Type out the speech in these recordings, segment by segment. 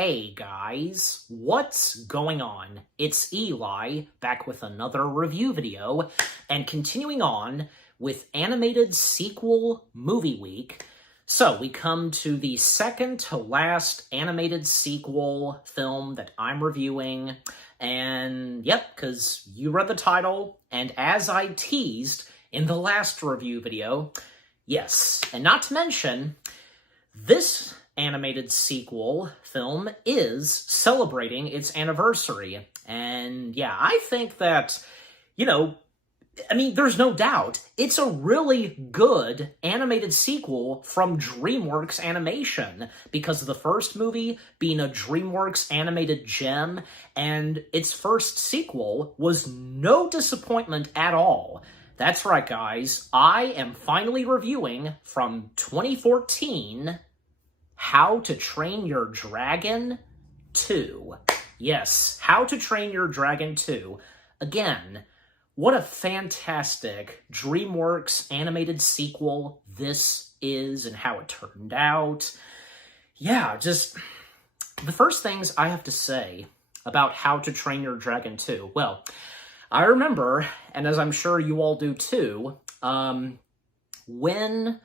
Hey guys, what's going on? It's Eli, back with another review video, and continuing on with Animated Sequel Movie Week. So, we come to the second to last animated sequel film that I'm reviewing, and yep, because you read the title, and as I teased in the last review video, yes, and not to mention, this animated sequel film is celebrating its anniversary. And yeah, I think that, there's no doubt, it's a really good animated sequel from DreamWorks Animation, because of the first movie being a DreamWorks animated gem, and its first sequel was no disappointment at all. That's right, guys, I am finally reviewing from 2014, How to Train Your Dragon 2. Yes, How to Train Your Dragon 2. Again, what a fantastic DreamWorks animated sequel this is and how it turned out. Yeah, just the first things I have to say about How to Train Your Dragon 2. Well, I remember, and as I'm sure you all do too, when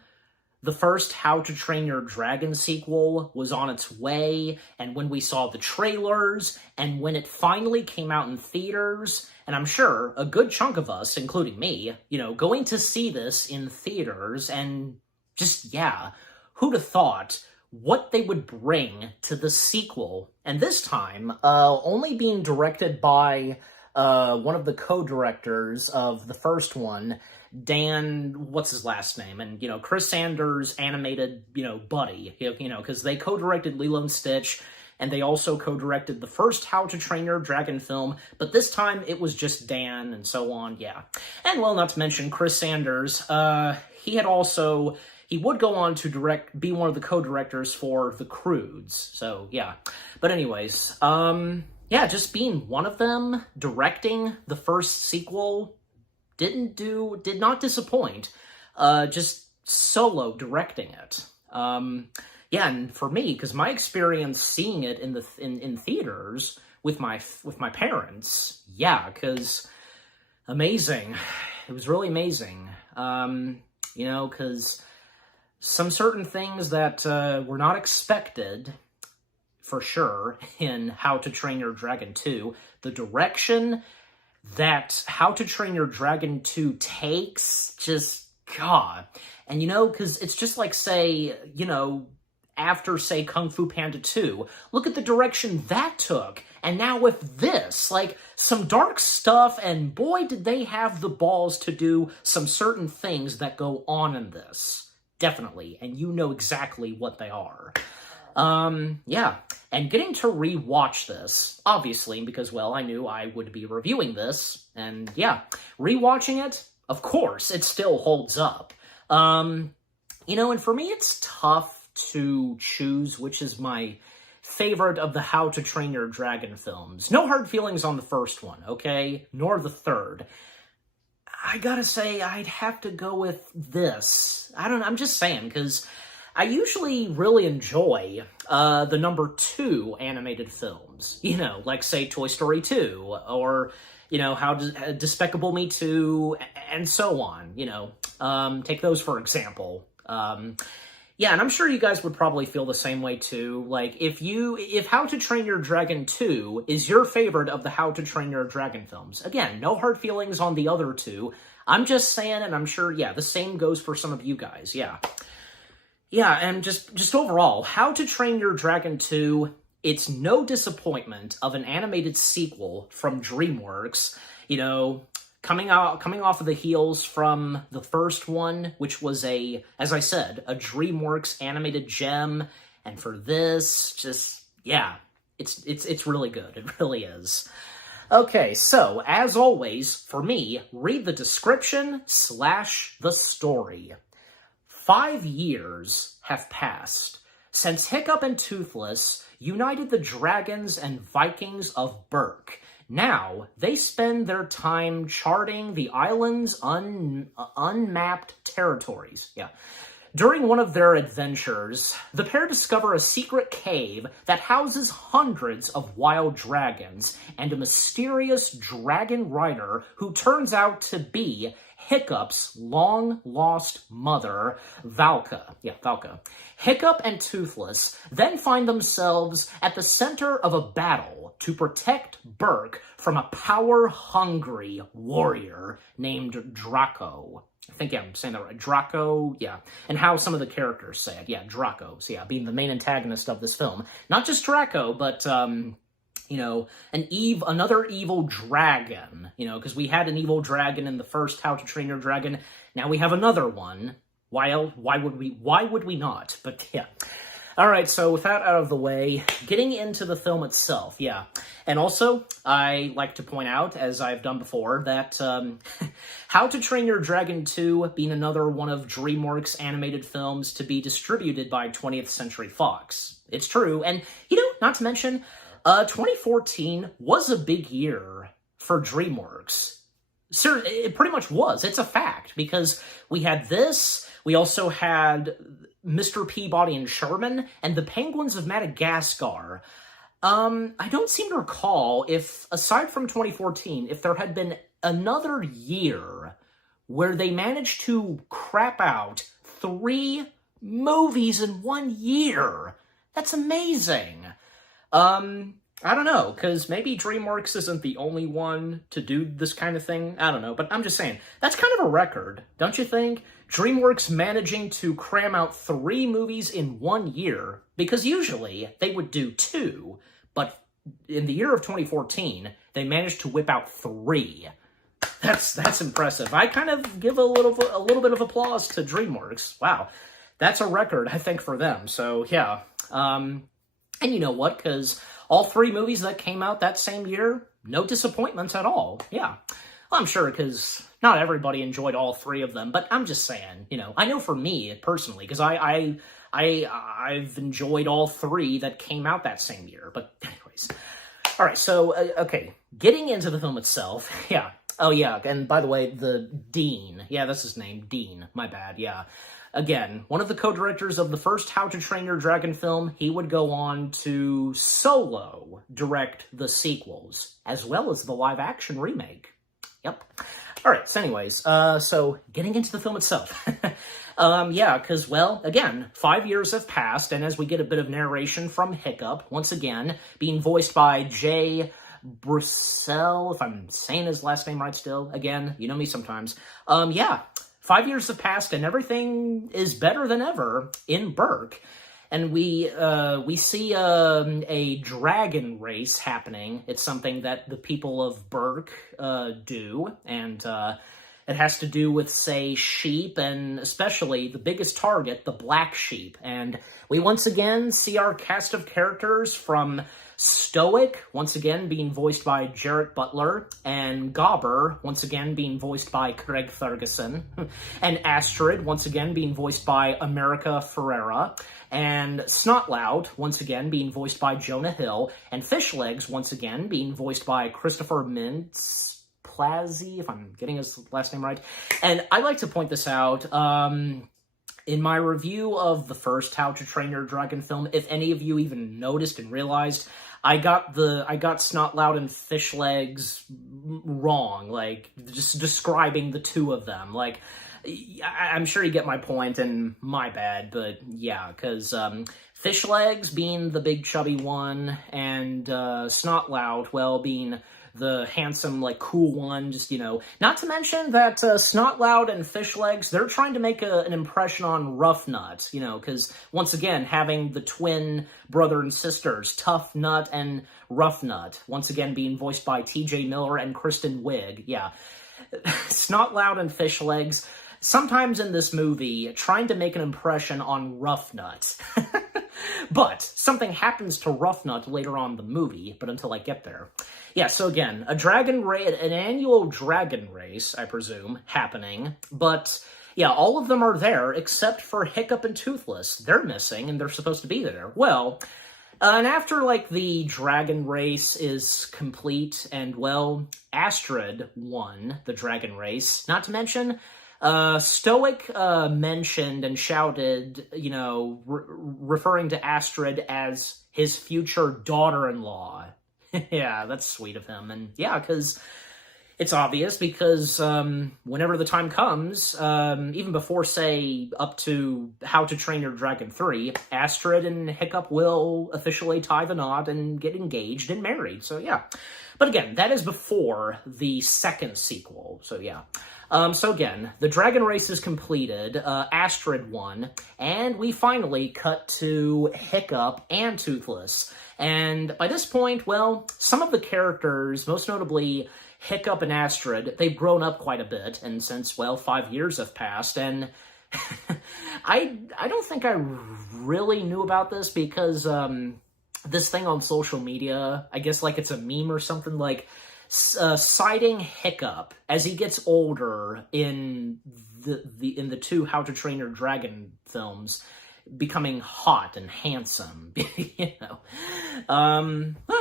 the first How to Train Your Dragon sequel was on its way, and when we saw the trailers, and when it finally came out in theaters, and I'm sure a good chunk of us, including me, going to see this in theaters, and just, yeah, who'd have thought what they would bring to the sequel, and this time, only being directed by one of the co-directors of the first one, Dan, what's his last name? And, Chris Sanders' animated, buddy, because they co-directed Lilo and Stitch, and they also co-directed the first How to Train Your Dragon film, but this time it was just Dan, and so on, yeah. And, well, not to mention Chris Sanders, he would go on to be one of the co-directors for The Croods, so, yeah. But anyways, yeah, just being one of them, directing the first sequel, did not disappoint, just solo directing it. Yeah, and for me, because my experience seeing it in theaters with my parents, yeah, because amazing. It was really amazing. Because some certain things that were not expected, for sure, in How to Train Your Dragon 2, the direction that How to Train Your Dragon 2 takes, just, God. And, because it's just like, say, after, say, Kung Fu Panda 2, look at the direction that took. And now with this, like, some dark stuff, and boy, did they have the balls to do some certain things that go on in this. Definitely. And you know exactly what they are. Yeah, and getting to rewatch this, obviously, because, well, I knew I would be reviewing this, and yeah, rewatching it, of course, it still holds up. And for me, it's tough to choose which is my favorite of the How to Train Your Dragon films. No hard feelings on the first one, okay? Nor the third. I gotta say, I'd have to go with this. I'm just saying, because I usually really enjoy the number 2 animated films, like, say, Toy Story 2, or, How Despicable Me 2, and so on, take those for example. Yeah, and I'm sure you guys would probably feel the same way too. Like, if How to Train Your Dragon 2 is your favorite of the How to Train Your Dragon films, again, no hard feelings on the other two. I'm just saying, and I'm sure, yeah, the same goes for some of you guys, yeah. Yeah, and just overall, How to Train Your Dragon 2, it's no disappointment of an animated sequel from DreamWorks, coming off of the heels from the first one, which was as I said, a DreamWorks animated gem, and for this, just, yeah, it's really good, it really is. Okay, so, as always, for me, read the description / the story. 5 years have passed since Hiccup and Toothless united the dragons and Vikings of Berk. Now, they spend their time charting the island's unmapped territories. Yeah. During one of their adventures, the pair discover a secret cave that houses hundreds of wild dragons and a mysterious dragon rider who turns out to be Hiccup's long-lost mother, Valka. Yeah, Valka. Hiccup and Toothless then find themselves at the center of a battle to protect Berk from a power-hungry warrior named Draco. I think, yeah, I'm saying that right. Draco, yeah. And how some of the characters say it. Yeah, Draco. So, yeah, being the main antagonist of this film. Not just Draco, but, you know, another evil dragon. You know, because we had an evil dragon in the first How to Train Your Dragon. Now we have another one. Why would we not? But, yeah. All right, so with that out of the way, getting into the film itself, yeah. And also, I like to point out, as I've done before, that How to Train Your Dragon 2 being another one of DreamWorks animated films to be distributed by 20th Century Fox. It's true, and, you know, not to mention, 2014 was a big year for DreamWorks. Sir, it pretty much was. It's a fact, because we had this, we also had Mr. Peabody and Sherman, and the Penguins of Madagascar. I don't seem to recall if, aside from 2014, if there had been another year where they managed to crap out 3 movies in 1 year. That's amazing. I don't know, because maybe DreamWorks isn't the only one to do this kind of thing. I don't know, but I'm just saying, that's kind of a record, don't you think? DreamWorks managing to cram out 3 movies in 1 year, because usually they would do 2, but in the year of 2014, they managed to whip out 3. That's impressive. I kind of give a little bit of applause to DreamWorks. Wow, that's a record, I think, for them. So, yeah. And you know what? Because all 3 movies that came out that same year, no disappointments at all. Yeah. Well, I'm sure because not everybody enjoyed all 3 of them, but I'm just saying, you know, I know for me personally, because I've enjoyed all 3 that came out that same year. But anyways, all right. So okay, getting into the film itself. Yeah. Oh yeah. And by the way, the Dean. Yeah, that's his name. Dean. My bad. Yeah. Again, one of the co-directors of the first How to Train Your Dragon film, he would go on to solo direct the sequels, as well as the live-action remake. Yep. All right, so anyways, so getting into the film itself. Yeah, because, well, again, 5 years have passed, and as we get a bit of narration from Hiccup, once again, being voiced by Jay Baruchel, if I'm saying his last name right still, again, you know me sometimes. Yeah. 5 years have passed, and everything is better than ever in Berk. And we see a dragon race happening. It's something that the people of Berk do, and it has to do with, say, sheep, and especially the biggest target, the black sheep. And we once again see our cast of characters from Stoic, once again being voiced by Jarrett Butler, and Gobber, once again being voiced by Craig Ferguson, and Astrid, once again being voiced by America Ferrera, and Snotlout, once again being voiced by Jonah Hill, and Fishlegs, once again being voiced by Christopher Mintz-Plasse, if I'm getting his last name right. And I like to point this out, in my review of the first How to Train Your Dragon film, if any of you even noticed and realized, I got Snotlout and Fishlegs wrong, like, just describing the 2 of them. Like, I'm sure you get my point, and my bad, but yeah, because Fishlegs being the big chubby one, and Snotlout, well, being the handsome, like, cool one, just, you know. Not to mention that Snotlout and Fishlegs, they're trying to make an impression on Rough Nut, you know, because, once again, having the twin brother and sisters, Tough Nut and Rough Nut, once again being voiced by T.J. Miller and Kristen Wiig, yeah. Snotlout and Fishlegs, sometimes in this movie, trying to make an impression on Rough Nut. But something happens to Rough Nut later on in the movie, but until I get there. Yeah, so again, an annual dragon race, I presume, happening, but yeah, all of them are there except for Hiccup and Toothless. They're missing, and they're supposed to be there. Well, and after, like, the dragon race is complete, and, well, Astrid won the dragon race, not to mention Stoic mentioned and shouted, referring to Astrid as his future daughter-in-law. Yeah, that's sweet of him. And yeah, because it's obvious, because whenever the time comes, even before, say, up to How to Train Your Dragon 3, Astrid and Hiccup will officially tie the knot and get engaged and married. So yeah. But again, that is before the second sequel. So yeah. So again, the dragon race is completed, Astrid won, and we finally cut to Hiccup and Toothless. And by this point, well, some of the characters, most notably Hiccup and Astrid, they've grown up quite a bit, and since, well, 5 years have passed, and I don't think I really knew about this, because this thing on social media, I guess like it's a meme or something, like citing Hiccup as he gets older in the two How to Train Your Dragon films, becoming hot and handsome. I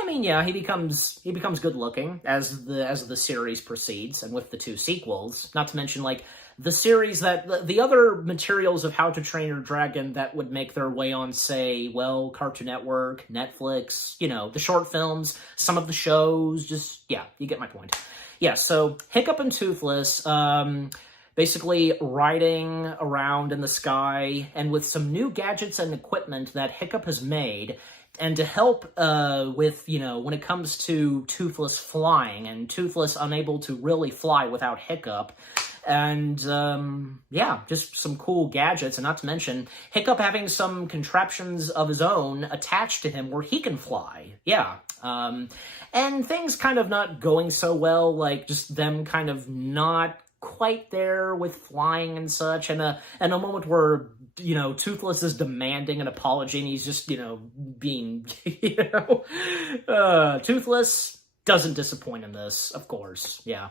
mean, yeah, he becomes good looking as the series proceeds, and with the two sequels, not to mention like the series that the other materials of How to Train Your Dragon that would make their way on, say, well, Cartoon Network, Netflix, the short films, some of the shows, just, yeah, you get my point. Yeah, so Hiccup and Toothless, basically riding around in the sky, and with some new gadgets and equipment that Hiccup has made, and to help with, when it comes to Toothless flying, and Toothless unable to really fly without Hiccup, and, yeah, just some cool gadgets, and not to mention Hiccup having some contraptions of his own attached to him where he can fly. Yeah. And things kind of not going so well, like just them kind of not quite there with flying and such, and a moment where, Toothless is demanding an apology, and he's just, being, Toothless doesn't disappoint in this, of course, yeah.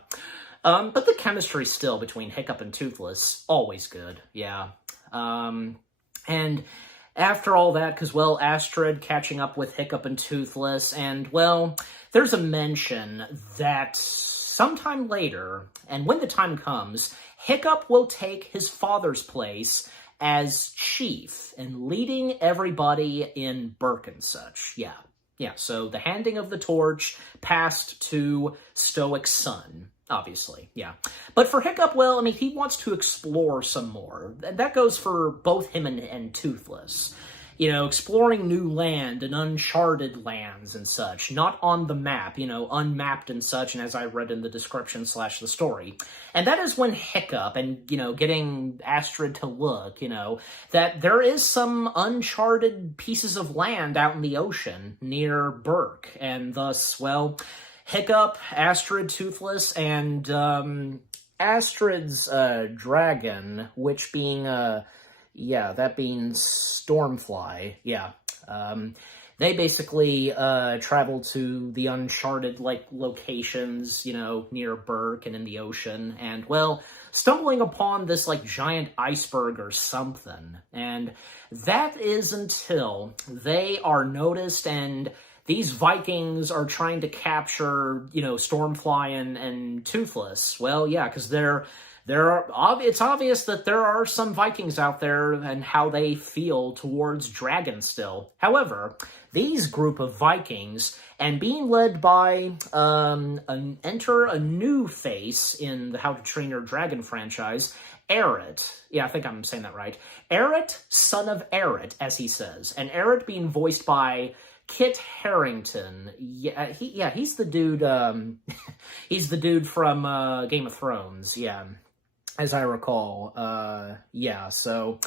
But the chemistry still between Hiccup and Toothless, always good, yeah. And after all that, because, well, Astrid catching up with Hiccup and Toothless, and, well, there's a mention that sometime later, and when the time comes, Hiccup will take his father's place as chief and leading everybody in Berk and such, yeah. Yeah, so the handing of the torch passed to Stoic's son, obviously, yeah. But for Hiccup, well, I mean, he wants to explore some more. That goes for both him and Toothless. Exploring new land and uncharted lands and such, not on the map, unmapped and such, and as I read in the description / the story. And that is when Hiccup and, getting Astrid to look, that there is some uncharted pieces of land out in the ocean near Berk, and thus, well, Hiccup, Astrid, Toothless, and Astrid's dragon, which being yeah, that being Stormfly, yeah. They basically travel to the uncharted, locations, near Berk and in the ocean, and, well, stumbling upon this, giant iceberg or something. And that is until they are noticed, and these Vikings are trying to capture, Stormfly and Toothless. Well, yeah, because it's obvious that there are some Vikings out there and how they feel towards dragons still. However, these group of Vikings, and being led by enter a new face in the How to Train Your Dragon franchise, Eret. Yeah, I think I'm saying that right. Eret, son of Eret, as he says. And Eret being voiced by Kit Harington. Yeah, he's the dude, he's the dude from Game of Thrones, yeah. As I recall, so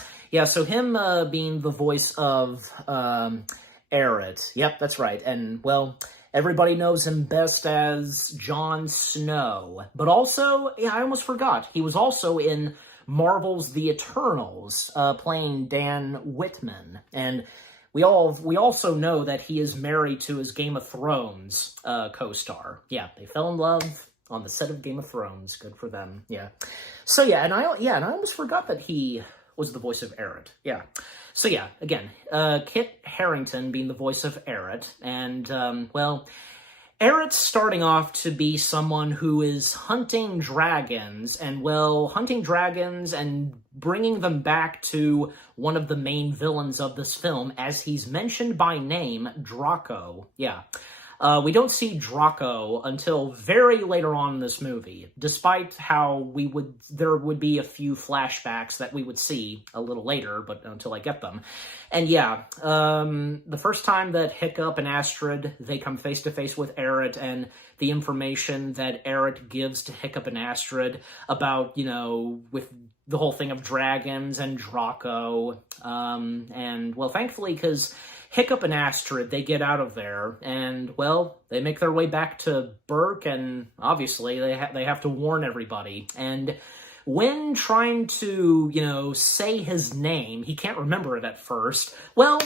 him being the voice of Eret. Yep, that's right. And, well, everybody knows him best as Jon Snow. But also, yeah, I almost forgot, he was also in Marvel's The Eternals, playing Dan Whitman. And we also know that he is married to his Game of Thrones co-star. Yeah, they fell in love on the set of Game of Thrones. Good for them. Yeah. So yeah, and I almost forgot that he was the voice of Eret. Yeah. So yeah, again, Kit Harington being the voice of Eret, and well, Eret's starting off to be someone who is hunting dragons, and, well, hunting dragons and bringing them back to one of the main villains of this film, as he's mentioned by name, Draco. Yeah. We don't see Draco until very later on in this movie, despite how there would be a few flashbacks that we would see a little later, but until I get them. And yeah, the first time that Hiccup and Astrid, they come face to face with Eret, and the information that Eret gives to Hiccup and Astrid about, with the whole thing of dragons and Draco, and, well, thankfully, because Hiccup and Astrid, they get out of there, and, well, they make their way back to Berk, and obviously they have to warn everybody. And when trying to, say his name, he can't remember it at first. Well,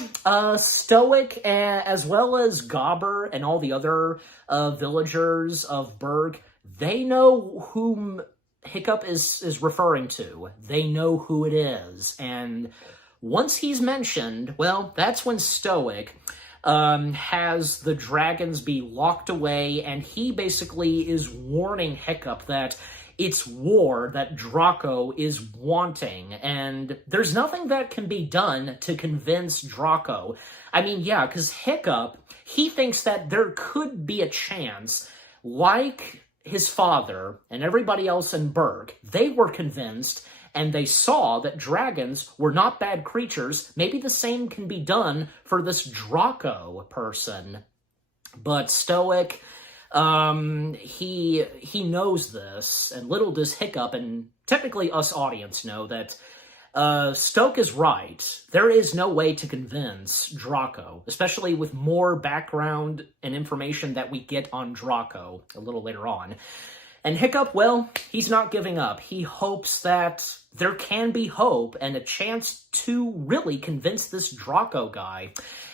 Stoic, as well as Gobber and all the other villagers of Berk, they know whom Hiccup is referring to. They know who it is, and once he's mentioned, well, that's when Stoic has the dragons be locked away, and he basically is warning Hiccup that it's war that Draco is wanting, and there's nothing that can be done to convince Draco. I mean, yeah, because Hiccup, he thinks that there could be a chance, like his father and everybody else in Berk, they were convinced and they saw that dragons were not bad creatures. Maybe the same can be done for this Draco person. But Stoic, he knows this, and little does Hiccup, and technically us audience, know that Stoic is right. There is no way to convince Draco, especially with more background and information that we get on Draco a little later on. And Hiccup, well, he's not giving up. He hopes that there can be hope and a chance to really convince this Draco guy.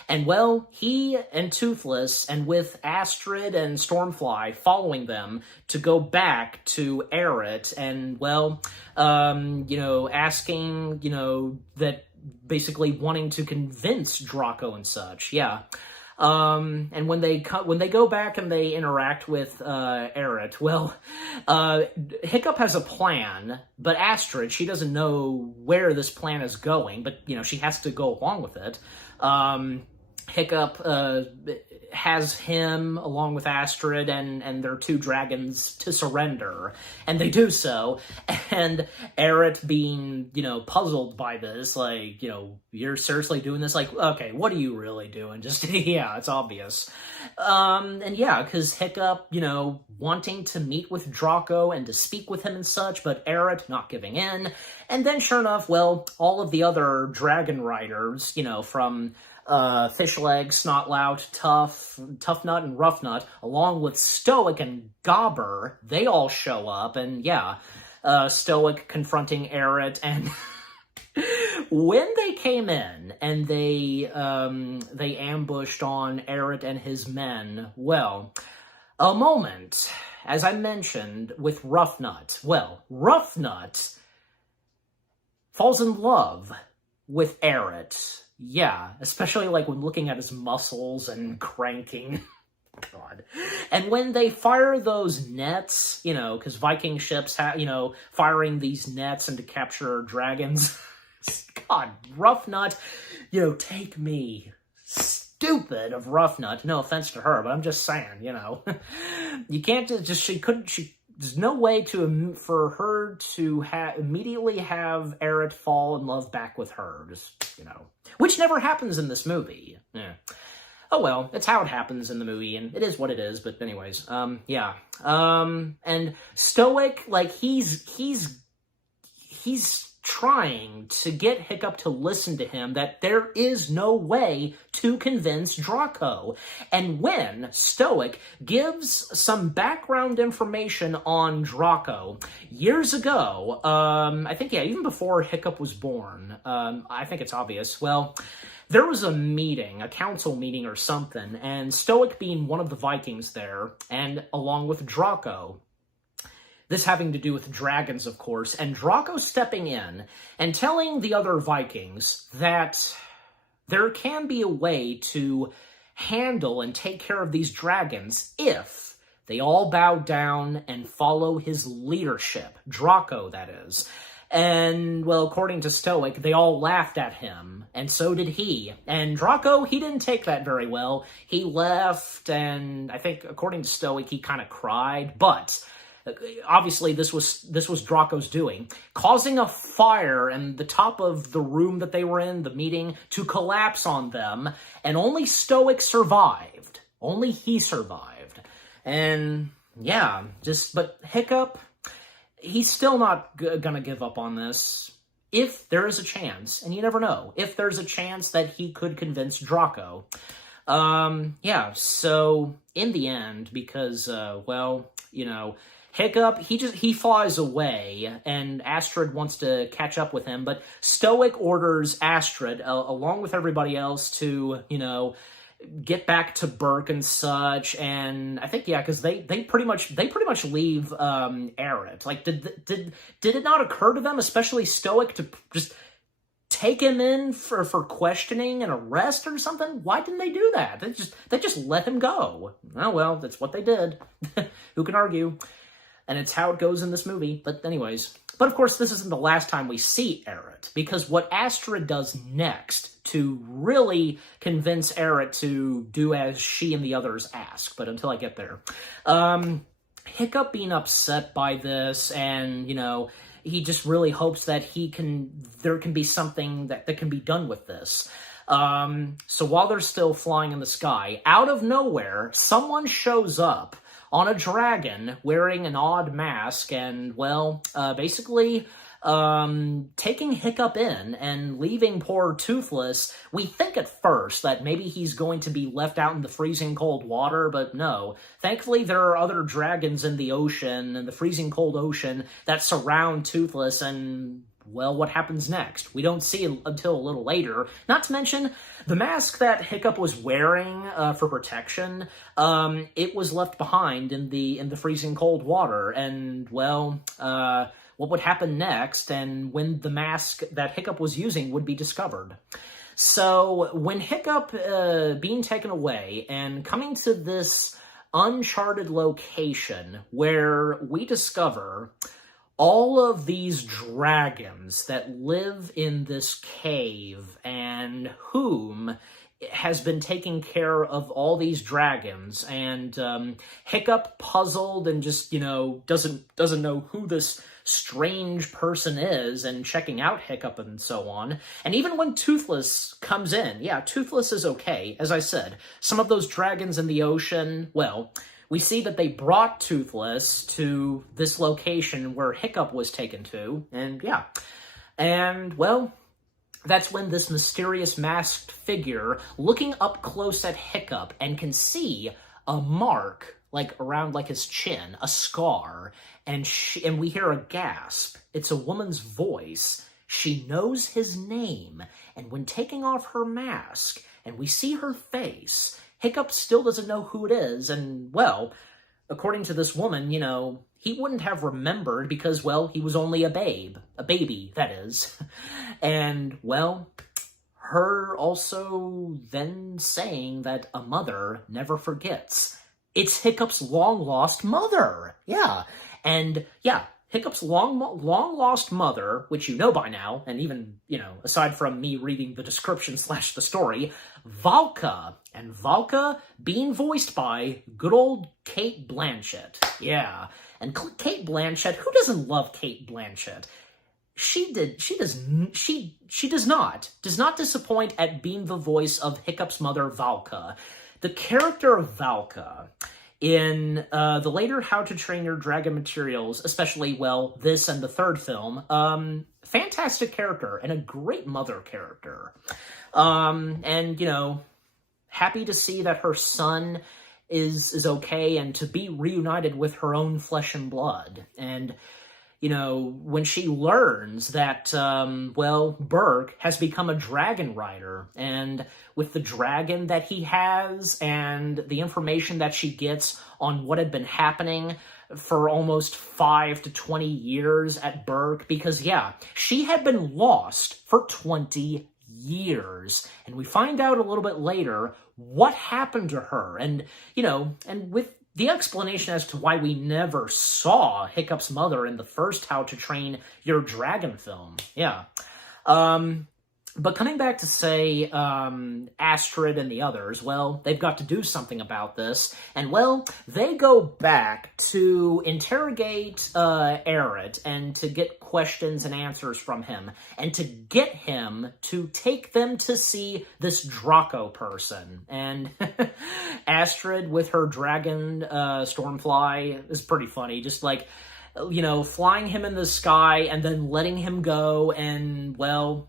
And, well, he and Toothless, and with Astrid and Stormfly following them to go back to Eret and, well, asking, that basically wanting to convince Draco and such, yeah. And when they go back and they interact with Eret, well, Hiccup has a plan, but Astrid, she doesn't know where this plan is going, but, she has to go along with it. Hiccup has him, along with Astrid and their two dragons, to surrender, and they do so, and Eret being, puzzled by this, like, you're seriously doing this? Like, okay, what are you really doing? Just, yeah, it's obvious. And yeah, because Hiccup, wanting to meet with Draco and to speak with him and such, but Eret not giving in, and then sure enough, well, all of the other dragon riders, from Fishleg, Snotlout, Tough Nut, and Rough Nut, along with Stoic and Gobber, they all show up, and yeah, Stoic confronting Eret, and when they came in and they ambushed on Eret and his men, well, a moment, as I mentioned, with Rough Nut. Well, Rough Nut falls in love with Eret. Yeah, especially like when looking at his muscles and cranking. God. And when they fire those nets, because Viking ships have, firing these nets and to capture dragons. God, Rough Nut, take me. Stupid of Rough Nut. No offense to her, but I'm just saying, You can't there's no way for her to immediately have Eret fall in love back with her. Just, which never happens in this movie. Yeah. Oh well, it's how it happens in the movie, and it is what it is, but anyways, yeah. And Stoic, like, he's trying to get Hiccup to listen to him that there is no way to convince Draco. And when Stoic gives some background information on Draco, years ago, I think, yeah, even before Hiccup was born, I think it's obvious, well, there was a meeting, a council meeting or something, and Stoic being one of the Vikings there, and along with Draco, this having to do with dragons, of course, and Draco stepping in and telling the other Vikings that there can be a way to handle and take care of these dragons if they all bow down and follow his leadership, Draco, that is. And, well, according to Stoic, they all laughed at him, and so did he. And Draco, he didn't take that very well. He left, and I think, according to Stoic, he kind of cried, but obviously this was Draco's doing, causing a fire in the top of the room that they were in, the meeting, to collapse on them, and only Stoic survived. Only he survived. And, yeah, but Hiccup, he's still not gonna give up on this. If there is a chance, and you never know, if there's a chance that he could convince Draco. Yeah, so in the end, because, well, you know, Hiccup, he flies away, and Astrid wants to catch up with him, but Stoic orders Astrid, along with everybody else, to, you know, get back to Berk and such, and I think, yeah, because they pretty much leave Eret. Like, did it not occur to them, especially Stoic, to just take him in for questioning and arrest or something? Why didn't they do that? They just let him go. Oh well, that's what they did. Who can argue? And it's how it goes in this movie. But anyways, but of course this isn't the last time we see Eret, because what Astrid does next to really convince Eret to do as she and the others ask, but until I get there, Hiccup being upset by this, and, you know, he just really hopes that there can be something that can be done with this. So while they're still flying in the sky, out of nowhere, someone shows up on a dragon wearing an odd mask and, well, basically taking Hiccup in and leaving poor Toothless. We think at first that maybe he's going to be left out in the freezing cold water, but no. Thankfully, there are other dragons in the ocean, in the freezing cold ocean, that surround Toothless, and, well, what happens next? We don't see it until a little later. Not to mention, the mask that Hiccup was wearing for protection, it was left behind in the freezing cold water, and, well, what would happen next, and when the mask that Hiccup was using would be discovered. So, when Hiccup being taken away and coming to this uncharted location where we discover all of these dragons that live in this cave, and whom has been taking care of all these dragons, and Hiccup, puzzled and just, you know, doesn't know who this strange person is, and checking out Hiccup and so on. And even when Toothless comes in, yeah, Toothless is okay. As I said, some of those dragons in the ocean, well, we see that they brought Toothless to this location where Hiccup was taken to, and yeah. And, well, that's when this mysterious masked figure, looking up close at Hiccup, and can see a mark, like, around, like, his chin, a scar, and we hear a gasp. It's a woman's voice. She knows his name, and when taking off her mask, and we see her face, Hiccup still doesn't know who it is, and, well, according to this woman, you know, he wouldn't have remembered because, well, he was only a baby, that is. And, well, her also then saying that a mother never forgets. It's Hiccup's long-lost mother, yeah. And, yeah, Hiccup's long-lost mother, which you know by now, and even, you know, aside from me reading the description / the story, Valka. And Valka being voiced by good old Cate Blanchett. Yeah. And Cate Blanchett, who doesn't love Cate Blanchett? She does not disappoint at being the voice of Hiccup's mother, Valka. The character of Valka in the later How to Train Your Dragon materials, especially, well, this and the third film, fantastic character and a great mother character. And, you know, happy to see that her son is okay and to be reunited with her own flesh and blood. And, you know, when she learns that, well, Berk has become a dragon rider, and with the dragon that he has and the information that she gets on what had been happening for almost 5 to 20 years at Berk, because, yeah, she had been lost for 20 years. And we find out a little bit later what happened to her. And, and with the explanation as to why we never saw Hiccup's mother in the first How to Train Your Dragon film. Yeah. But coming back to, say, Astrid and the others, well, they've got to do something about this. And, well, they go back to interrogate Eret and to get questions and answers from him. And to get him to take them to see this Draco person. And Astrid with her dragon Stormfly is pretty funny. Just like, flying him in the sky and then letting him go and, well,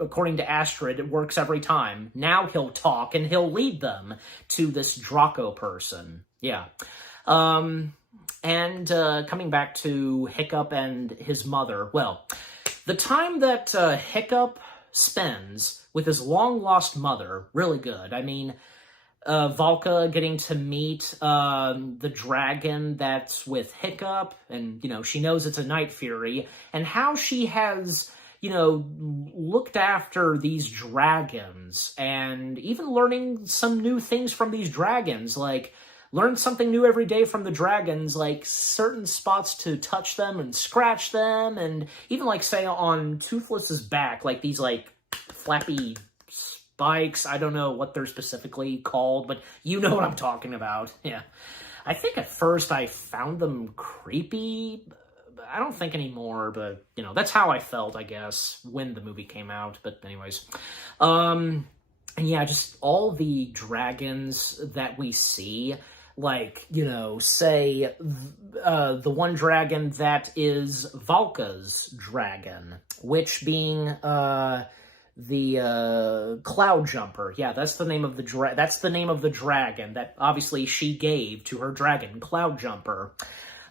according to Astrid, it works every time. Now he'll talk and he'll lead them to this Draco person. Yeah. And coming back to Hiccup and his mother, well, the time that Hiccup spends with his long-lost mother, really good. I mean, Valka getting to meet the dragon that's with Hiccup, and, she knows it's a Night Fury, and how she has, looked after these dragons, and even learning some new things from these dragons, like, learn something new every day from the dragons, like certain spots to touch them and scratch them, and even, like, say, on Toothless's back, like, these, like, flappy spikes. I don't know what they're specifically called, but you know what I'm talking about. Yeah. I think at first I found them creepy. I don't think anymore, but, that's how I felt, I guess, when the movie came out. But anyways, and yeah, just all the dragons that we see, like, say, the one dragon that is Valka's dragon, which being, the Cloud Jumper. Yeah, that's the name of the dragon that obviously she gave to her dragon, Cloud Jumper.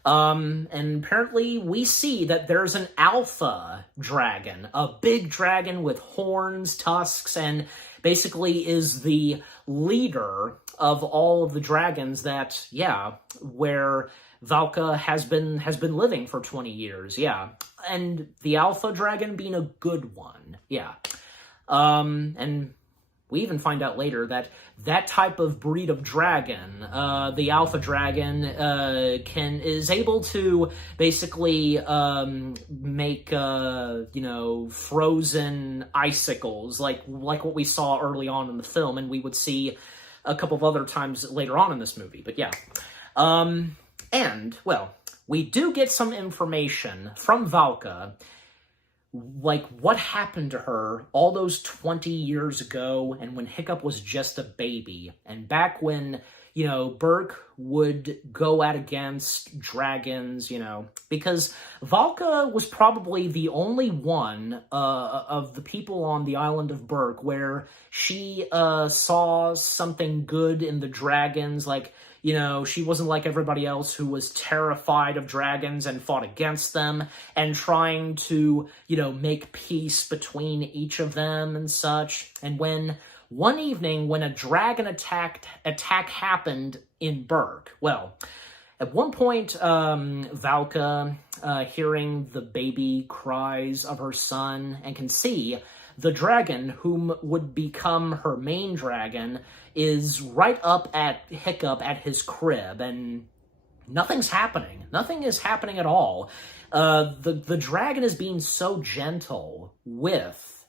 And apparently we see that there's an alpha dragon, a big dragon with horns, tusks, and basically is the leader of all of the dragons that, yeah, where Valka has been living for 20 years, yeah. And the alpha dragon being a good one, yeah. And we even find out later that that type of breed of dragon, the alpha dragon, is able to basically make frozen icicles, like what we saw early on in the film, and we would see a couple of other times later on in this movie. But yeah, and well, we do get some information from Valka, like what happened to her all those 20 years ago, and when Hiccup was just a baby, and back when, Berk would go out against dragons, because Valka was probably the only one of the people on the island of Berk where she saw something good in the dragons, like, she wasn't like everybody else who was terrified of dragons and fought against them and trying to, make peace between each of them and such. And when one evening when a dragon attack happened in Berk, well, at one point, Valka, hearing the baby cries of her son and can see the dragon, whom would become her main dragon, is right up at Hiccup at his crib, and nothing's happening. Nothing is happening at all. The dragon is being so gentle with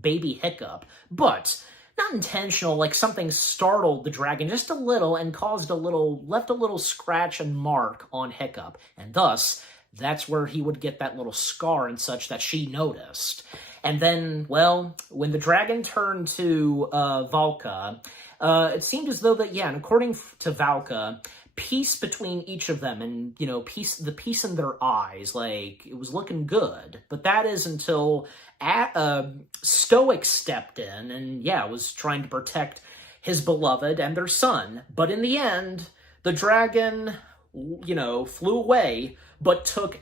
baby Hiccup, but not intentional, like something startled the dragon just a little and left a little scratch and mark on Hiccup, and thus, that's where he would get that little scar and such that she noticed. And then, well, when the dragon turned to Valka, it seemed as though that, yeah, and according to Valka, peace between each of them and, the peace in their eyes, like, it was looking good. But that is until Stoic stepped in and, yeah, was trying to protect his beloved and their son. But in the end, the dragon, flew away, but took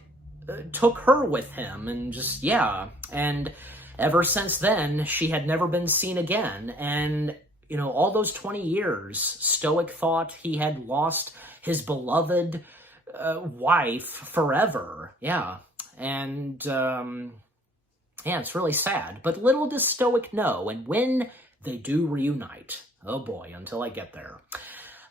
her with him, and just, yeah, and ever since then, she had never been seen again, and, all those 20 years, Stoic thought he had lost his beloved wife forever, yeah, and, Yeah, it's really sad. But little does Stoic know, and when they do reunite, oh boy, until I get there.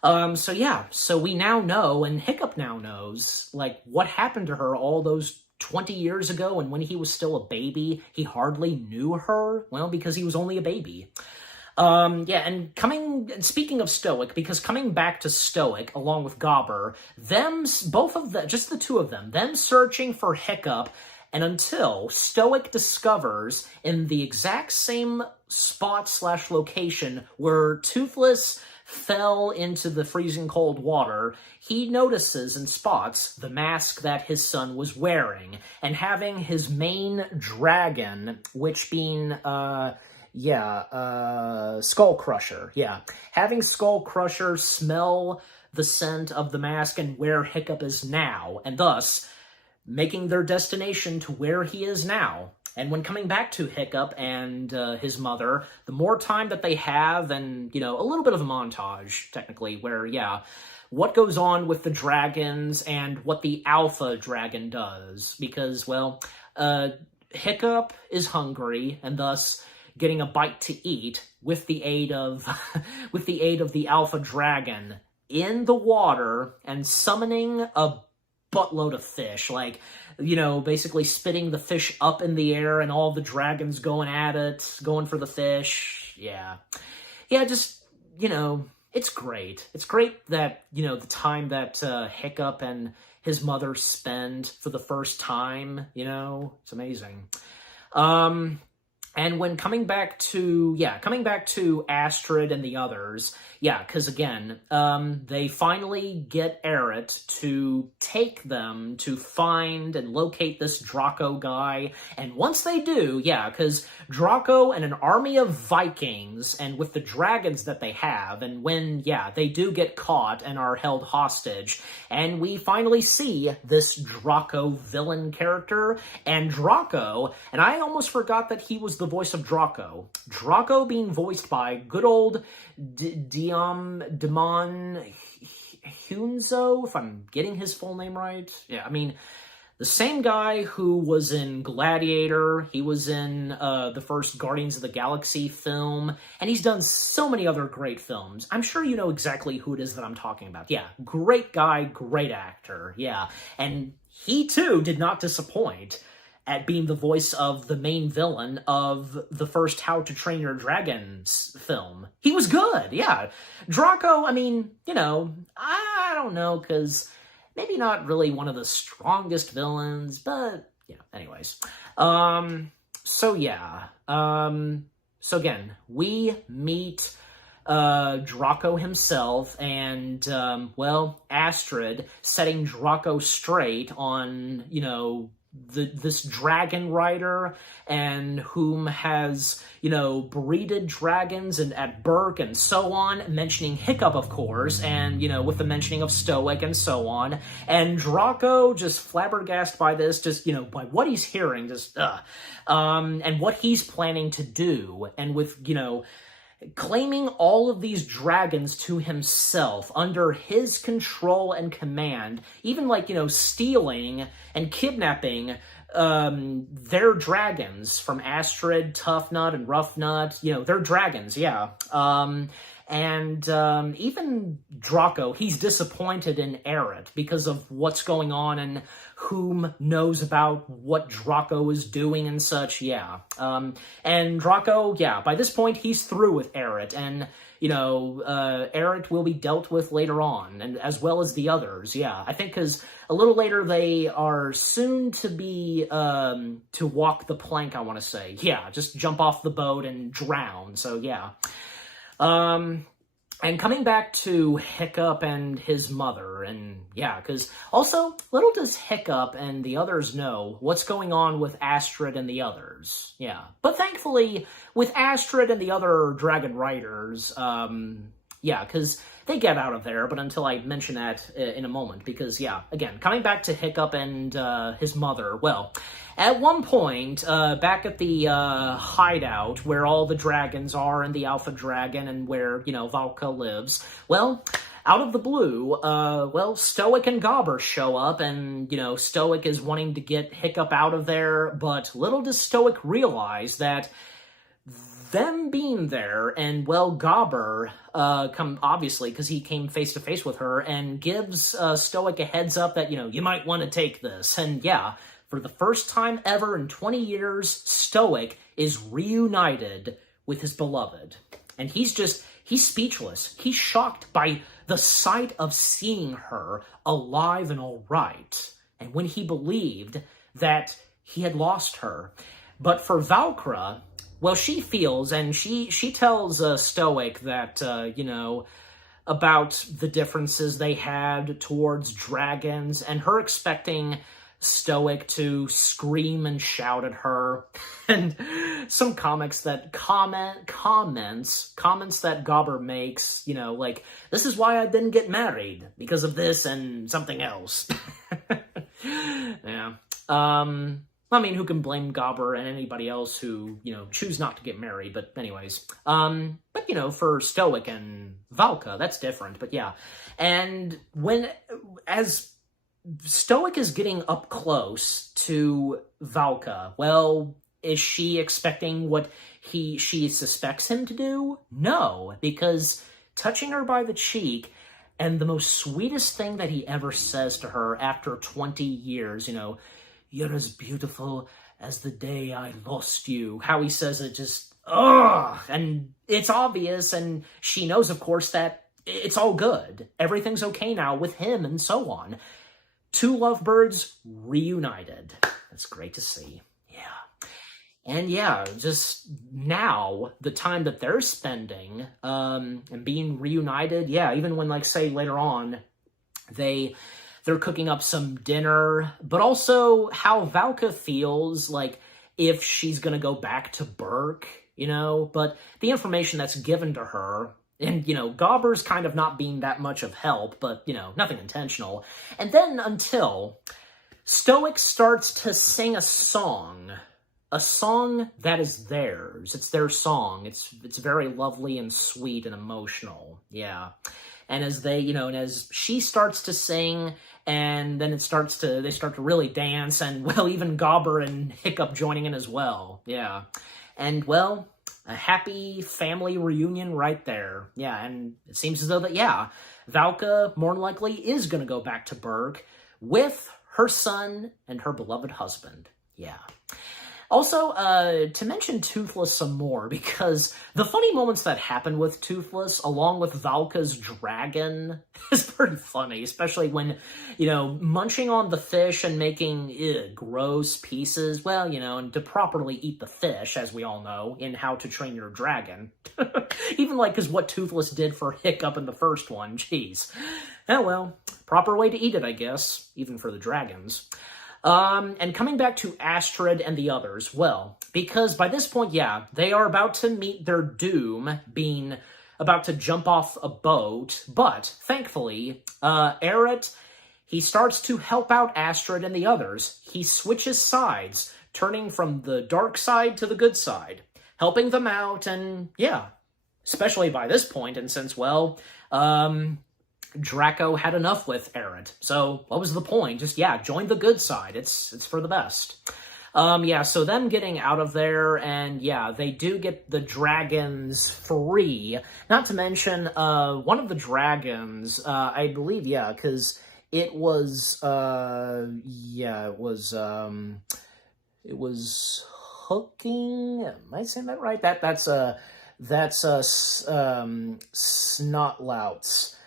So yeah, so we now know, and Hiccup now knows, like, what happened to her all those 20 years ago, and when he was still a baby, he hardly knew her, well, because he was only a baby. Yeah, and speaking of Stoic, because coming back to Stoic, along with Gobber, just the two of them searching for Hiccup, and until Stoic discovers in the exact same spot/location where Toothless fell into the freezing cold water, he notices and spots the mask that his son was wearing, and having his main dragon, which being, Skull Crusher, having Skull Crusher smell the scent of the mask and where Hiccup is now, and thus making their destination to where he is now. And when coming back to Hiccup and his mother, the more time that they have, and, a little bit of a montage, technically, where, what goes on with the dragons and what the alpha dragon does. Because, well, Hiccup is hungry, and thus getting a bite to eat with the aid of the alpha dragon in the water and summoning a buttload of fish, basically spitting the fish up in the air and all the dragons going at it, going for the fish. It's great. It's great that, the time that Hiccup and his mother spend for the first time, it's amazing. And when coming back to Astrid and the others, because again, they finally get Eret to take them to find and locate this Draco guy. And once they do, because Draco and an army of Vikings, and with the dragons that they have, and when, they do get caught and are held hostage, and we finally see this Draco villain character, and Draco, and I almost forgot that he was the voice of Draco. Draco being voiced by good old Damon Hunzo, if I'm getting his full name right. The same guy who was in Gladiator, he was in the first Guardians of the Galaxy film, and he's done so many other great films. I'm sure you know exactly who it is that I'm talking about. Great guy, great actor, and he too did not disappoint at being the voice of the main villain of the first How to Train Your Dragon film. He was good, Draco, I don't know, because maybe not really one of the strongest villains, but, anyways. So again, we meet Draco himself, and, Astrid setting Draco straight on, this dragon rider, and whom has, breeded dragons and at Berk and so on, mentioning Hiccup, of course, and, with the mentioning of Stoic and so on, and Draco just flabbergasted by this, just, by what he's hearing, and what he's planning to do, and with, claiming all of these dragons to himself under his control and command, even stealing and kidnapping their dragons from Astrid, Toughnut, and Roughnut. They're dragons, and even Draco, he's disappointed in Eret because of what's going on and whom knows about what Draco is doing and such, and Draco, by this point, he's through with Eret, and, Eret will be dealt with later on, and as well as the others, I think because a little later they are soon to be, to walk the plank, I want to say, just jump off the boat and drown, so, and coming back to Hiccup and his mother, and because also, little does Hiccup and the others know what's going on with Astrid and the others, But thankfully, with Astrid and the other dragon riders, because they get out of there, but until I mention that in a moment, because, again, coming back to Hiccup and his mother, at one point, back at the hideout where all the dragons are and the Alpha Dragon and where, Valka lives, out of the blue, well, Stoic and Gobber show up, and, Stoic is wanting to get Hiccup out of there, but little does Stoic realize that them being there, and, well, Gobber, obviously, because he came face-to-face with her, and gives Stoic a heads up that, you might want to take this, and yeah, for the first time ever in 20 years, Stoic is reunited with his beloved. And he's speechless. He's shocked by the sight of seeing her alive and all right. And when he believed that he had lost her. But for Valkyra, well, she feels, and she tells Stoic that, about the differences they had towards dragons, and her expecting Stoic to scream and shout at her, and some comments that Gobber makes, like, this is why I didn't get married, because of this and something else. Yeah. I mean, who can blame Gobber and anybody else who, choose not to get married, but anyways. But, for Stoic and Valka, that's different, but yeah. And as Stoic is getting up close to Valka, well, is she expecting what she suspects him to do? No, because touching her by the cheek, and the most sweetest thing that he ever says to her after 20 years, you're as beautiful as the day I lost you. How he says it just, ugh! And it's obvious, and she knows, of course, that it's all good. Everything's okay now with him, and so on. Two lovebirds reunited. That's great to see. Yeah. And yeah, just now, the time that they're spending, and being reunited, yeah, even when, like, say, later on, they're cooking up some dinner, but also how Valka feels, like, if she's gonna go back to Berk, but the information that's given to her, and, Gobber's kind of not being that much of help, but, nothing intentional. And then until Stoic starts to sing a song that is theirs. It's their song. It's very lovely and sweet and emotional. Yeah. And as as she starts to sing, and then they start to really dance, and, well, even Gobber and Hiccup joining in as well. Yeah. And, well, a happy family reunion right there. Yeah, and it seems as though that, yeah, Valka more than likely is going to go back to Berk with her son and her beloved husband. Yeah. Also, to mention Toothless some more, because the funny moments that happen with Toothless, along with Valka's dragon, is pretty funny, especially when, munching on the fish and making gross pieces, well, and to properly eat the fish, as we all know, in How to Train Your Dragon. Even, because what Toothless did for Hiccup in the first one, jeez. Oh, well, proper way to eat it, I guess, even for the dragons. And coming back to Astrid and the others, well, because by this point, yeah, they are about to meet their doom, being about to jump off a boat, but thankfully, Eret, he starts to help out Astrid and the others. He switches sides, turning from the dark side to the good side, helping them out, and yeah, especially by this point, and since, well, Draco had enough with Eret. So what was the point? Just, yeah, join the good side. It's for the best. Yeah, so them getting out of there, and yeah, they do get the dragons free. Not to mention, one of the dragons, I believe, yeah, because it was, it was hooking. Am I saying that right? That's Snotlout's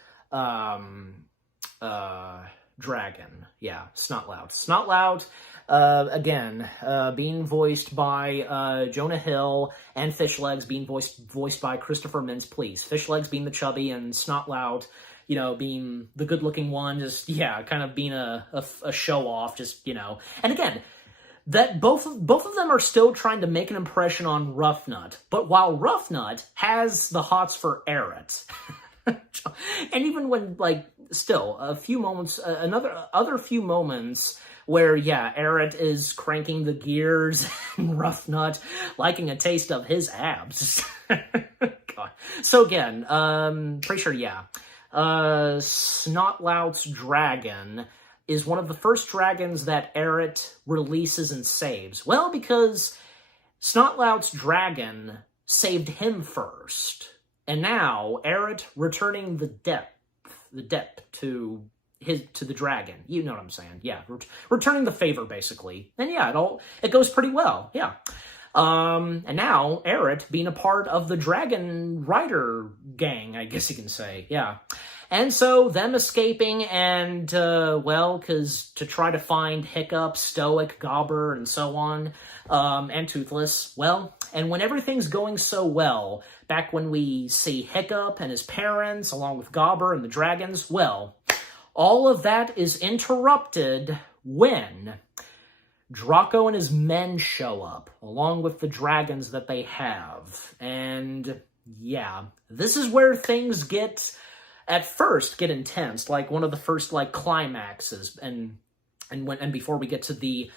dragon. Yeah, Snotlout. Snotlout, again, being voiced by Jonah Hill, and Fishlegs being voiced by Christopher Mintz-Plasse. Fishlegs being the chubby, and Snotlout, being the good-looking one, just, yeah, kind of being a show-off, just, And again, that both of them are still trying to make an impression on Ruffnut, but while Ruffnut has the hots for Eret, and even when, still, a few moments, other few moments where, yeah, Eret is cranking the gears, and Ruffnut liking a taste of his abs. God. So again, pretty sure, yeah, Snotlout's dragon is one of the first dragons that Eret releases and saves? Well, because Snotlout's dragon saved him first. And now, Eret returning the depth to the dragon. You know what I'm saying? Yeah, returning the favor, basically. And yeah, it goes pretty well, yeah. And now, Eret being a part of the Dragon Rider gang, I guess you can say, yeah. And so, them escaping and, well, because to try to find Hiccup, Stoic, Gobber, and so on, and Toothless, well, and when everything's going so well, back when we see Hiccup and his parents, along with Gobber and the dragons, well, all of that is interrupted when Draco and his men show up, along with the dragons that they have. And, yeah, this is where things at first get intense, like one of the first, like, climaxes, and before we get to the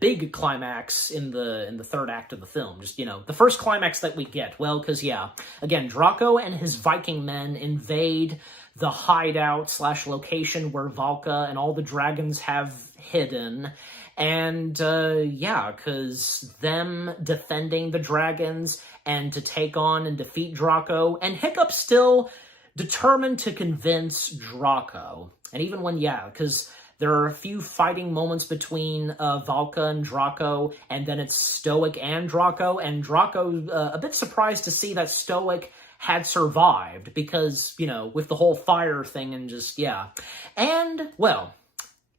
big climax in the third act of the film, just, you know, the first climax that we get, well, because, yeah, again, Draco and his Viking men invade the hideout / location where Valka and all the dragons have hidden, and, yeah, because them defending the dragons and to take on and defeat Draco, and Hiccup still determined to convince Draco. And even when, yeah, because there are a few fighting moments between Valka and Draco, and then it's Stoic and Draco a bit surprised to see that Stoic had survived, because, you know, with the whole fire thing and just, yeah. And, well,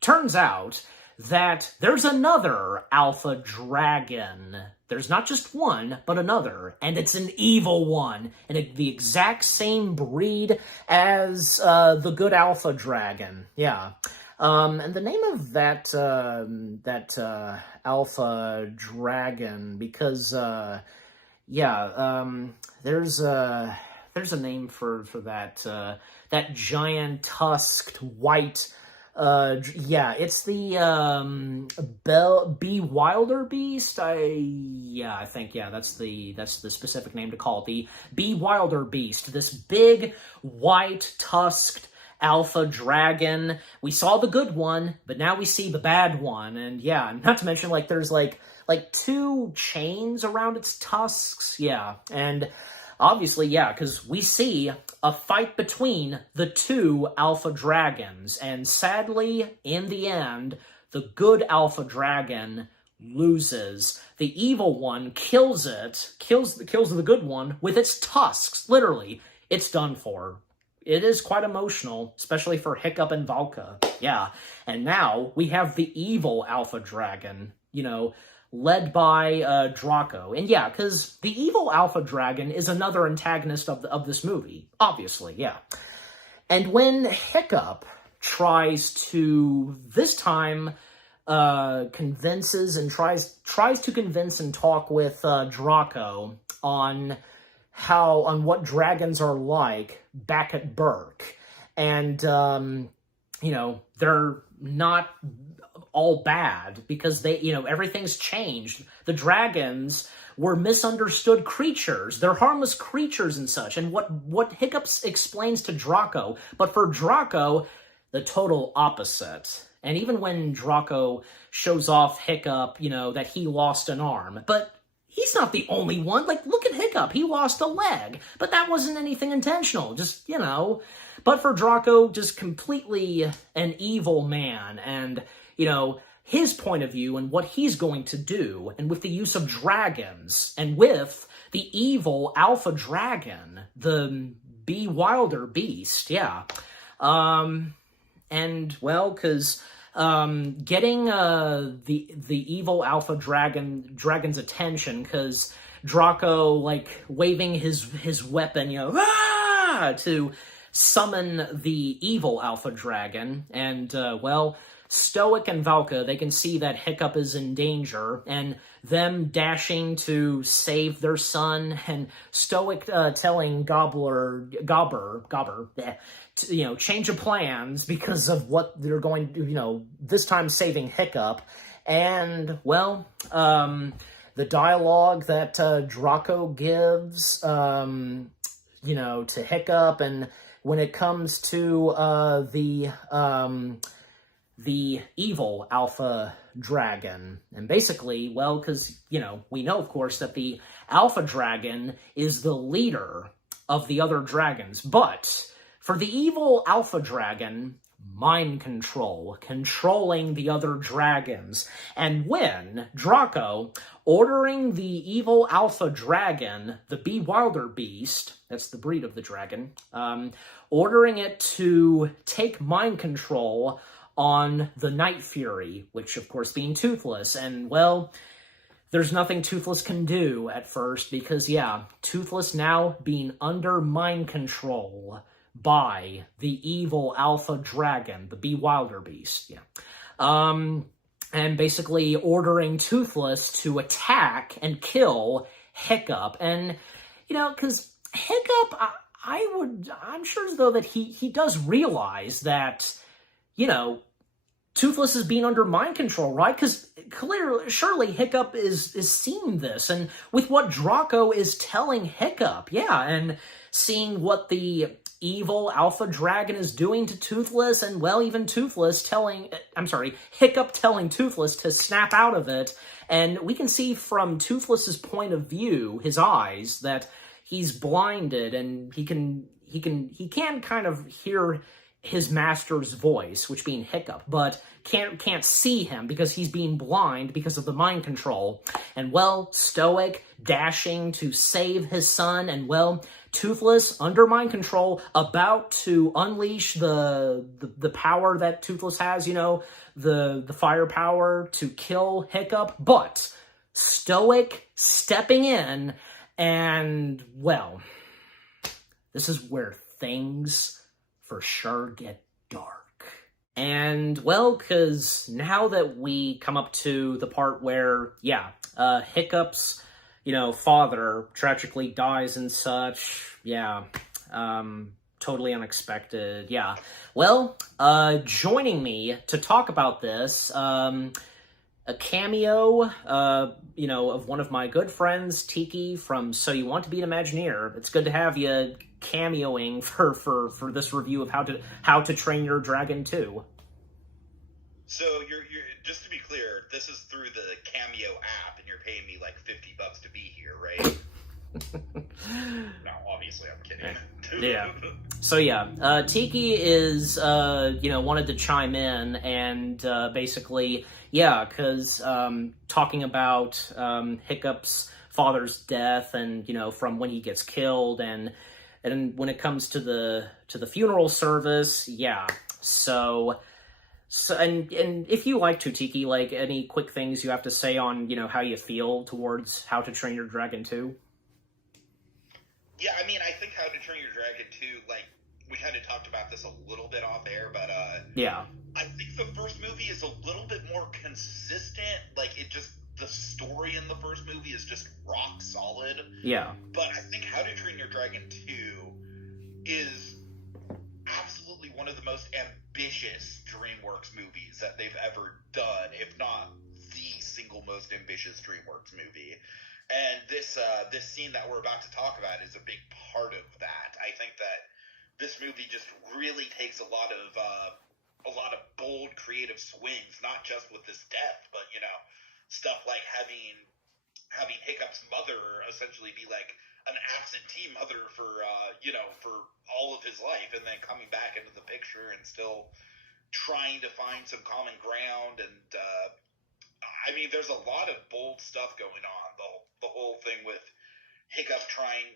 turns out that there's another alpha dragon. There's not just one, but another, and it's an evil one, and the exact same breed as the good alpha dragon, yeah. And the name of that alpha dragon, because, yeah, there's a name for that giant tusked white. Yeah, it's the B. Wildebeest. I think that's the specific name to call it. The B. Wildebeest. This big white tusked alpha dragon. We saw the good one, but now we see the bad one, and yeah, not to mention, like, there's like 2 chains around its tusks, yeah, and obviously, yeah, because we see a fight between the 2 alpha dragons, and sadly, in the end, the good alpha dragon loses. The evil one kills the good one with its tusks, literally. It's done for. It is quite emotional, especially for Hiccup and Valka, yeah. And now we have the evil alpha dragon, you know, led by Draco. And yeah, because the evil alpha dragon is another antagonist of this movie, obviously, yeah. And when Hiccup tries to, this time, convinces and tries to convince and talk with Draco on what dragons are like back at Berk. And, you know, they're not all bad, because they, you know, everything's changed. The dragons were misunderstood creatures. They're harmless creatures and such. And what Hiccup explains to Draco, but for Draco, the total opposite. And even when Draco shows off Hiccup, you know, that he lost an arm, but he's not the only one. Like, look at Hiccup. He lost a leg, but that wasn't anything intentional. Just, you know, but for Draco, just completely an evil man, and, you know, his point of view and what he's going to do, and with the use of dragons, and with the evil alpha dragon, the B. Wildebeest, yeah. And, well, because getting the evil alpha dragon's attention, because Draco, like, waving his weapon, you know, to summon the evil alpha dragon, and, well, Stoic and Valka, they can see that Hiccup is in danger, and them dashing to save their son, and Stoic telling Gobber, to, you know, change of plans because of what they're going to, you know, this time saving Hiccup. And, well, the dialogue that Draco gives, you know, to Hiccup, and when it comes to the evil Alpha Dragon. And basically, well, because, we know, of course, that the Alpha Dragon is the leader of the other dragons. But for the evil Alpha Dragon, mind control, controlling the other dragons. And when Draco, ordering the evil Alpha Dragon, the Bewilderbeast, that's the breed of the dragon, ordering it to take mind control on the Night Fury, which of course being Toothless, and well, there's nothing Toothless can do at first because, Toothless now being under mind control by the evil Alpha Dragon, the Bewilderbeast, and basically ordering Toothless to attack and kill Hiccup, and, because Hiccup, I'm sure as though that he does realize that, Toothless is being under mind control, right? Because surely Hiccup is seeing this, and with what Draco is telling Hiccup, and seeing what the evil Alpha Dragon is doing to Toothless, and well, even Hiccup telling Toothless to snap out of it, and we can see from Toothless's point of view, his eyes, that he's blinded, and he can kind of hear his master's voice, which being Hiccup, but can't see him because he's being blind because of the mind control. And well, Stoic dashing to save his son, and well, Toothless under mind control, about to unleash the power that Toothless has, the firepower to kill Hiccup, but Stoic stepping in, and well, this is where things for sure get dark. And, well, because now that we come up to the part where, Hiccup's, father tragically dies and such, totally unexpected, Well, joining me to talk about this, a cameo, of one of my good friends, Tiki, from So You Want to Be an Imagineer. It's good to have you cameoing for this review of How to Train Your Dragon 2. So you're just to be clear, this is through the Cameo app, and you're paying me like $50 to be here, right? No, obviously I'm kidding. Yeah. So Tiki is wanted to chime in and basically because talking about Hiccup's father's death and from when he gets killed and when it comes to the funeral service, So and if you like to, Tiki, like any quick things you have to say on how you feel towards How to Train Your Dragon 2? Yeah, I mean, I think How to Train Your Dragon 2, like, we kind of talked about this a little bit off air, but, I think the first movie is a little bit more consistent. Like, the story in the first movie is just rock solid. Yeah. But I think How to Train Your Dragon 2 is absolutely one of the most ambitious DreamWorks movies that they've ever done, if not the single most ambitious DreamWorks movie. And this scene that we're about to talk about is a big part of that. I think that this movie just really takes a lot of bold, creative swings, not just with his death, but stuff like having Hiccup's mother essentially be like an absentee mother for all of his life, and then coming back into the picture and still trying to find some common ground. And I mean, there's a lot of bold stuff going on. The whole thing with Hiccup trying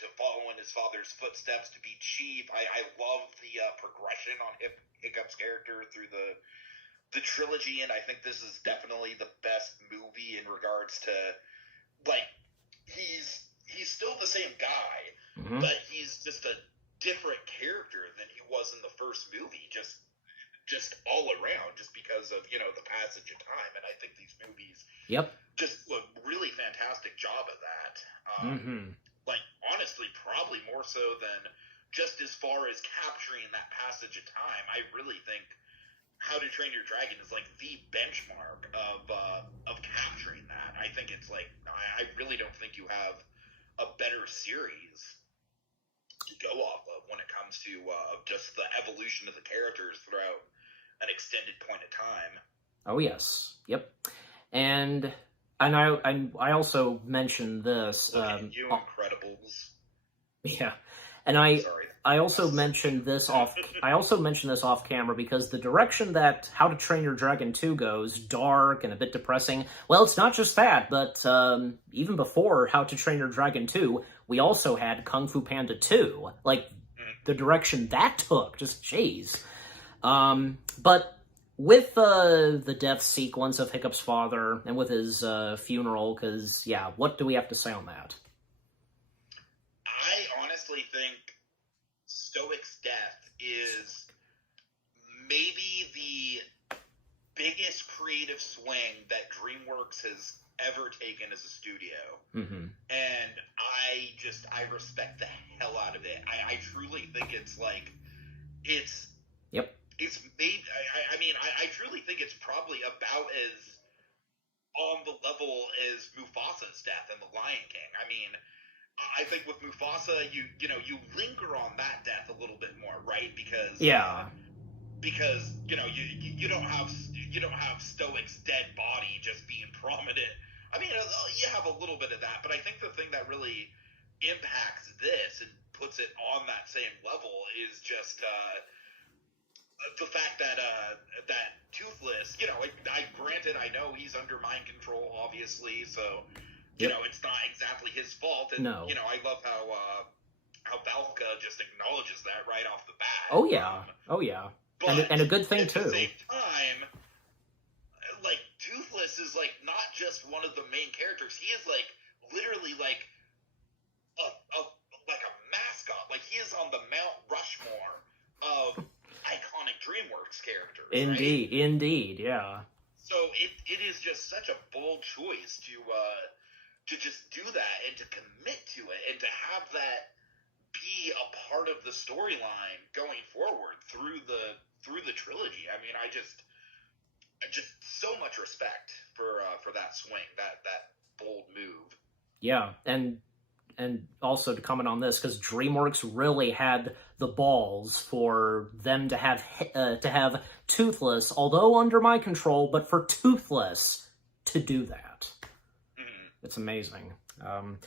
to follow in his father's footsteps to be chief. I love the progression on Hiccup's character through the trilogy, and I think this is definitely the best movie in regards to, like, he's still the same guy, but he's just a different character than he was in the first movie, just all around, just because of the passage of time. And I think these movies just do a really fantastic job of that. Like, honestly, probably more so than just as far as capturing that passage of time. I really think How to Train Your Dragon is like the benchmark of capturing that. I think it's like, I really don't think you have a better series. to go off of when it comes to just the evolution of the characters throughout an extended point of time. Oh yes, yep. And I also mentioned this. Look at you, Incredibles. Yeah, and I Sorry. I also mentioned this off camera because the direction that How to Train Your Dragon 2 goes, dark and a bit depressing. Well, it's not just that, but even before How to Train Your Dragon 2, we also had Kung Fu Panda 2. Like the direction that took, just jeez. But with the death sequence of Hiccup's father and with his funeral, because yeah, what do we have to say on that? I honestly think Stoic's death is maybe the biggest creative swing that DreamWorks has ever taken as a studio. Mm-hmm. And I respect the hell out of it. I truly think it's like, it's made, I truly think it's probably about as on the level as Mufasa's death in The Lion King. I mean, I think with Mufasa, you linger on that death a little bit more, right? Because you don't have Stoic's dead body just being prominent. I mean, you have a little bit of that, but I think the thing that really impacts this and puts it on that same level is just the fact that that Toothless, granted, I know he's under mind control, obviously, so. It's not exactly his fault, and No. I love how Valka just acknowledges that right off the bat. Oh yeah, but and a good thing at too. At the same time, like Toothless is like not just one of the main characters. He is like literally like a mascot. Like he is on the Mount Rushmore of iconic DreamWorks characters. Indeed, right? Indeed, yeah. So it is just such a bold choice to just do that and to commit to it and to have that be a part of the storyline going forward through the trilogy. I mean, I just so much respect for that swing, that bold move. Yeah, and also to comment on this, because DreamWorks really had the balls for them to have Toothless, although under my control, but for Toothless to do that. It's amazing. And,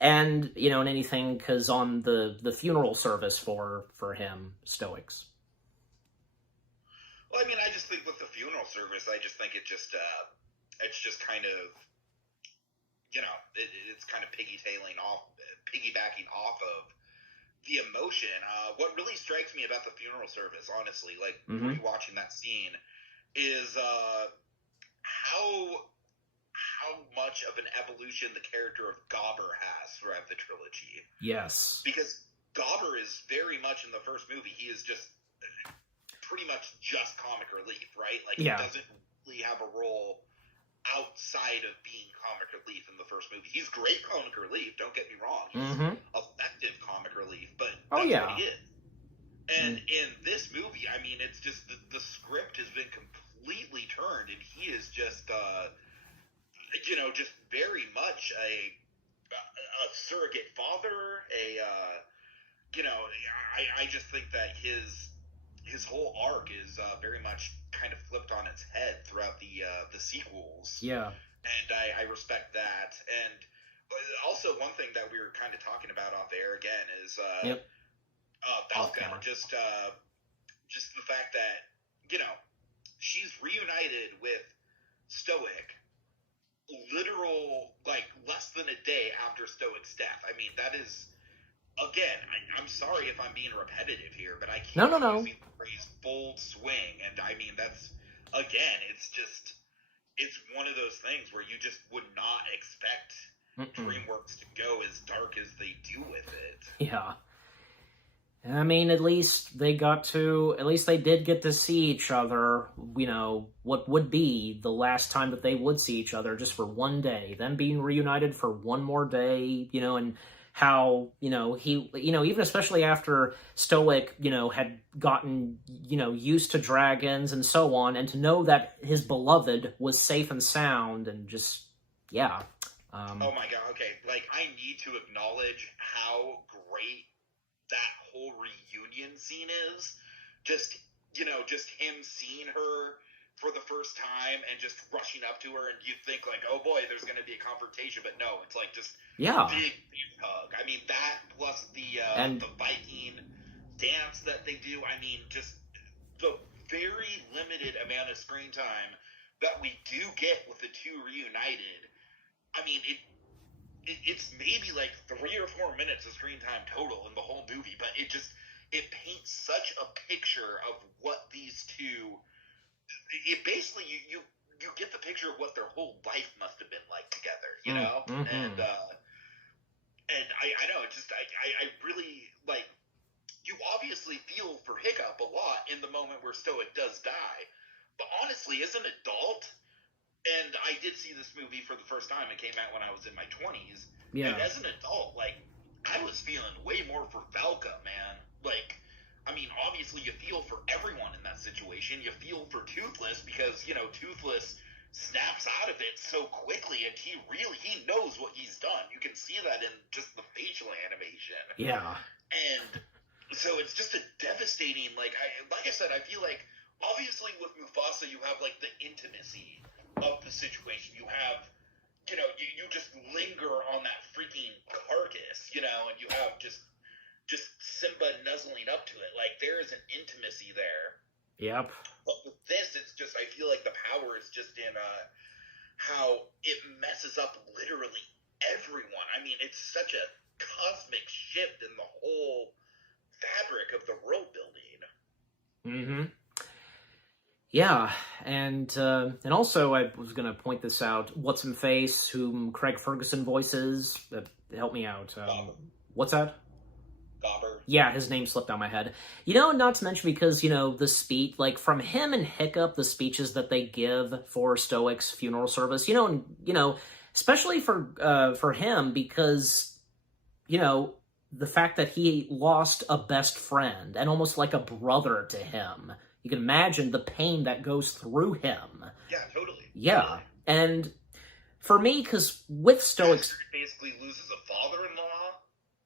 and anything, because on the funeral service for him, Stoics. Well, I mean, I just think with the funeral service, I just think it's just kind of, it's kind of piggybacking off of the emotion. What really strikes me about the funeral service, honestly, like rewatching that scene, is how much of an evolution the character of Gobber has throughout the trilogy. Yes. Because Gobber is very much in the first movie, he is just pretty much just comic relief, right? Like, he doesn't really have a role outside of being comic relief in the first movie. He's great comic relief, don't get me wrong. He's effective comic relief, but that's what he is. And in this movie, I mean, it's just the script has been completely turned, and he is just just very much a surrogate father. I just think that his whole arc is very much kind of flipped on its head throughout the sequels. Yeah, and I respect that. And also, one thing that we were kind of talking about off air again is Valka. Just the fact that she's reunited with Stoic. Literal, like, less than a day after Stoic's death. I mean, that is, again, I'm sorry if I'm being repetitive here, but I keep using the phrase bold swing, and I mean, that's, again, it's one of those things where you just would not expect DreamWorks to go as dark as they do with it. Yeah. I mean, at least they did get to see each other, what would be the last time that they would see each other, just for one day, them being reunited for one more day, and how, he, even especially after Stoic, had gotten, used to dragons and so on, and to know that his beloved was safe and sound, and just, yeah. Oh my god, okay, like, I need to acknowledge how great that whole reunion scene is. Just, just him seeing her for the first time and just rushing up to her, and you think like, oh boy, there's going to be a confrontation, but no, it's like just big hug. I mean, that plus the Viking dance that they do. I mean, just the very limited amount of screen time that we do get with the two reunited. I mean, it's maybe like 3 or 4 minutes of screen time total in the whole movie, but it paints such a picture of what these two. It basically you get the picture of what their whole life must have been like together, Mm-hmm. And I know it just I really like. You obviously feel for Hiccup a lot in the moment where Stoic does die, but honestly, as an adult, and I did see this movie for the first time. It came out when I was in my 20s, and as an adult, like I was feeling way more for Valka, man. Like, I mean, obviously you feel for everyone in that situation. You feel for Toothless because, Toothless snaps out of it so quickly, and he knows what he's done. You can see that in just the facial animation. Yeah. And so it's just a devastating, like I said, I feel like obviously with Mufasa you have like the intimacy of the situation. You have, you just linger on that freaking carcass, and you have just Simba nuzzling up to it. Like, there is an intimacy there. Yep. But with this, it's just, I feel like the power is just in how it messes up literally everyone. I mean, it's such a cosmic shift in the whole fabric of the world building. Mm-hmm. Yeah, and also I was going to point this out. What's-in-Face, whom Craig Ferguson voices, help me out. What's that? Gobber. Yeah, his name slipped out my head. Not to mention because, the speech, like, from him and Hiccup, the speeches that they give for Stoic's funeral service, especially for him because, the fact that he lost a best friend and almost like a brother to him. You can imagine the pain that goes through him. Yeah, totally. Yeah, totally. And for me, because with Stoics... Bastard basically loses a father-in-law?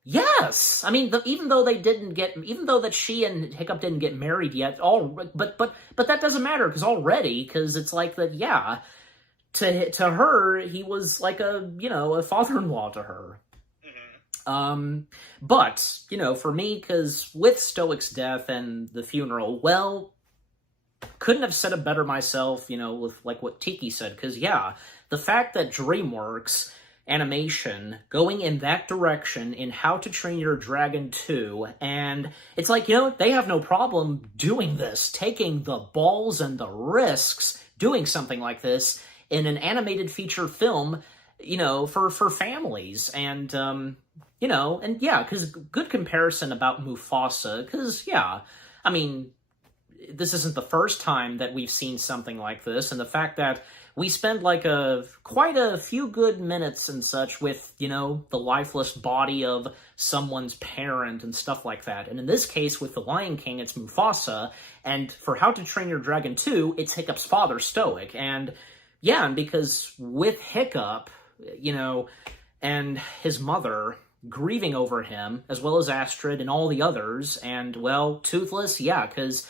Yes! I mean, even though that she and Hiccup didn't get married yet, but that doesn't matter, because it's like that, yeah, to her, he was like a father-in-law to her. But, for me, because with Stoic's death and the funeral, well, couldn't have said it better myself, with like what Tiki said, because, yeah, the fact that DreamWorks Animation going in that direction in How to Train Your Dragon 2, and it's like, they have no problem doing this, taking the balls and the risks, doing something like this in an animated feature film, for families, and, and yeah, because good comparison about Mufasa, because, yeah, I mean, this isn't the first time that we've seen something like this, and the fact that we spend like quite a few good minutes and such with, the lifeless body of someone's parent and stuff like that. And in this case, with The Lion King, it's Mufasa, and for How to Train Your Dragon 2, it's Hiccup's father, Stoic. And yeah, and because with Hiccup, and his mother grieving over him, as well as Astrid and all the others, and, well, Toothless, yeah, because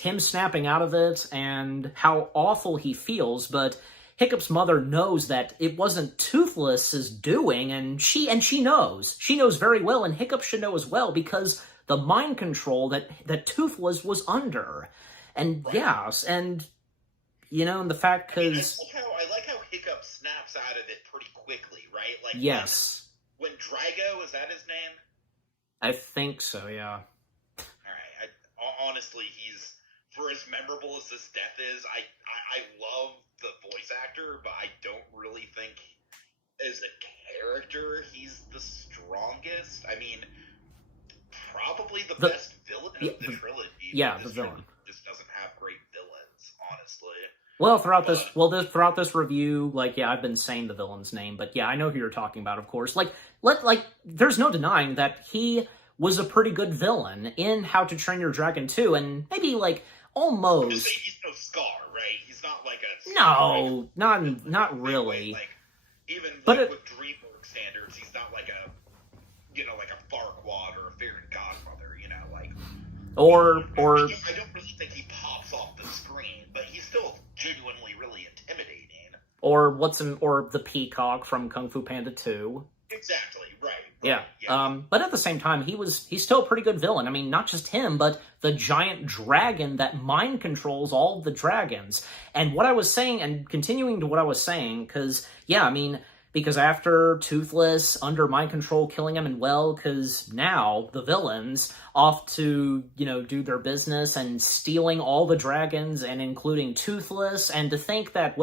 him snapping out of it and how awful he feels, but Hiccup's mother knows that it wasn't Toothless's doing, and she knows. She knows very well, and Hiccup should know as well, because the mind control that Toothless was under. And, right. Yes, and, and the fact, because... I like how Hiccup snaps out of it pretty quickly, right? Like, yes. When Drago, is that his name? I think so, yeah. Alright, honestly, he's, for as memorable as this death is, I love the voice actor, but I don't really think, as a character, he's the strongest. I mean, probably the best villain of the trilogy. Yeah, the villain. Just doesn't have great villains, honestly. Well, throughout this review, like, yeah, I've been saying the villain's name, but yeah, I know who you're talking about, of course. There's no denying that he was a pretty good villain in How to Train Your Dragon 2, and maybe, like, almost... Just say he's no Scar, right? He's not like a... No, not really. Like, even with DreamWorks standards, he's not like a, like a Farquaad or a Farron Godfather. Or I don't really think he pops off the screen, but he's still genuinely really intimidating. or the peacock from Kung Fu Panda 2. Exactly, right. Yeah. Yeah. But at the same time, he's still a pretty good villain. I mean, not just him, but the giant dragon that mind controls all the dragons. And what I was saying, and continuing to what I was saying, because, yeah, I mean, because after Toothless, under mind control, killing him, and because now the villains off to, do their business and stealing all the dragons, and including Toothless, and to think that,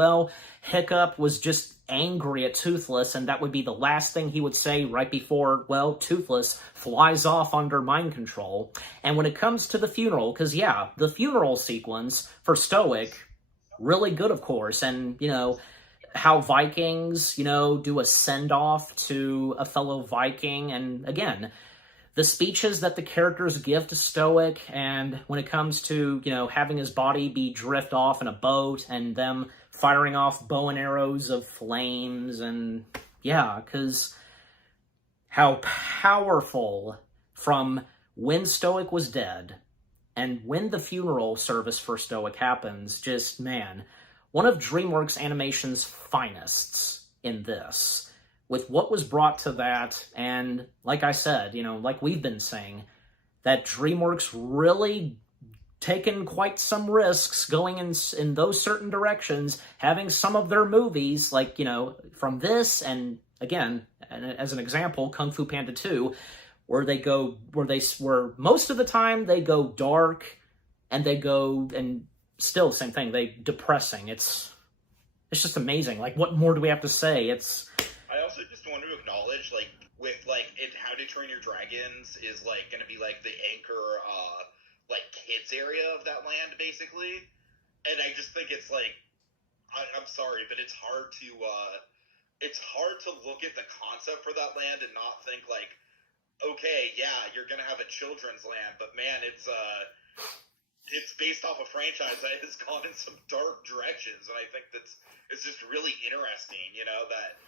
Hiccup was just angry at Toothless, and that would be the last thing he would say right before, Toothless flies off under mind control. And when it comes to the funeral, because, yeah, the funeral sequence for Stoic, really good, of course, and, how Vikings, do a send-off to a fellow Viking, and again, the speeches that the characters give to Stoic, and when it comes to, having his body be drift off in a boat, and them firing off bow and arrows of flames, and yeah, because how powerful from when Stoic was dead, and when the funeral service for Stoic happens, just, man, one of DreamWorks Animation's finest in this, with what was brought to that, and like I said, like we've been saying, that DreamWorks really taken quite some risks going in those certain directions, having some of their movies, like, from this, and again, as an example, Kung Fu Panda 2, where most of the time they go dark, and they go, and still, same thing, depressing. It's just amazing. Like, what more do we have to say? I also just want to acknowledge, with, How to Train Your Dragons is, going to be, the anchor, kids area of that land, basically. And I just think it's, I'm sorry, but it's hard to look at the concept for that land and not think, okay, yeah, you're going to have a children's land, but, man, it's based off a franchise that has gone in some dark directions, and I think it's just really interesting, that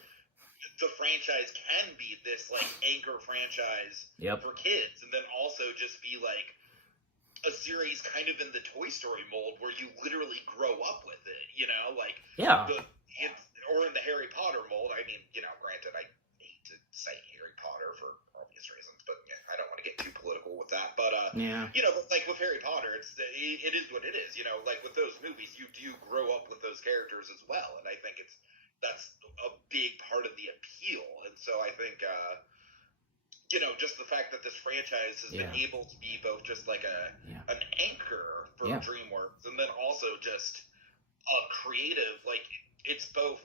the franchise can be this anchor franchise for kids, and then also just be a series kind of in the Toy Story mold where you literally grow up with it, Yeah. Or in the Harry Potter mold. I mean, granted, I hate to say Harry Potter for obvious reasons, but yeah, I don't want to get too political with that. But yeah. But with Harry Potter, it is what it is. With those movies, you do grow up with those characters as well, and I think that's a big part of the appeal. And so I think just the fact that this franchise has been able to be both just an anchor for DreamWorks, and then also just a creative, it's both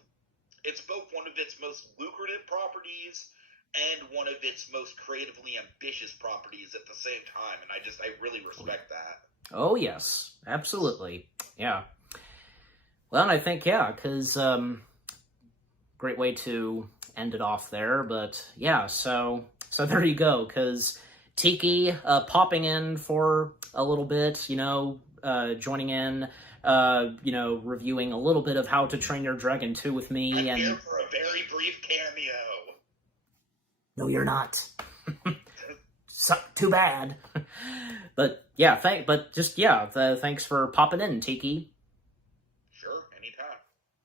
one of its most lucrative properties and one of its most creatively ambitious properties at the same time, and I really respect that. Oh yes, absolutely, yeah. Well, and I think because great way to end it off there, but yeah, so there you go, because Tiki popping in for a little bit, joining in, reviewing a little bit of How to Train Your Dragon 2 with me. I'm and here for a very brief cameo. No, you're not. Too bad. But yeah, thanks for popping in, Tiki. Sure, anytime.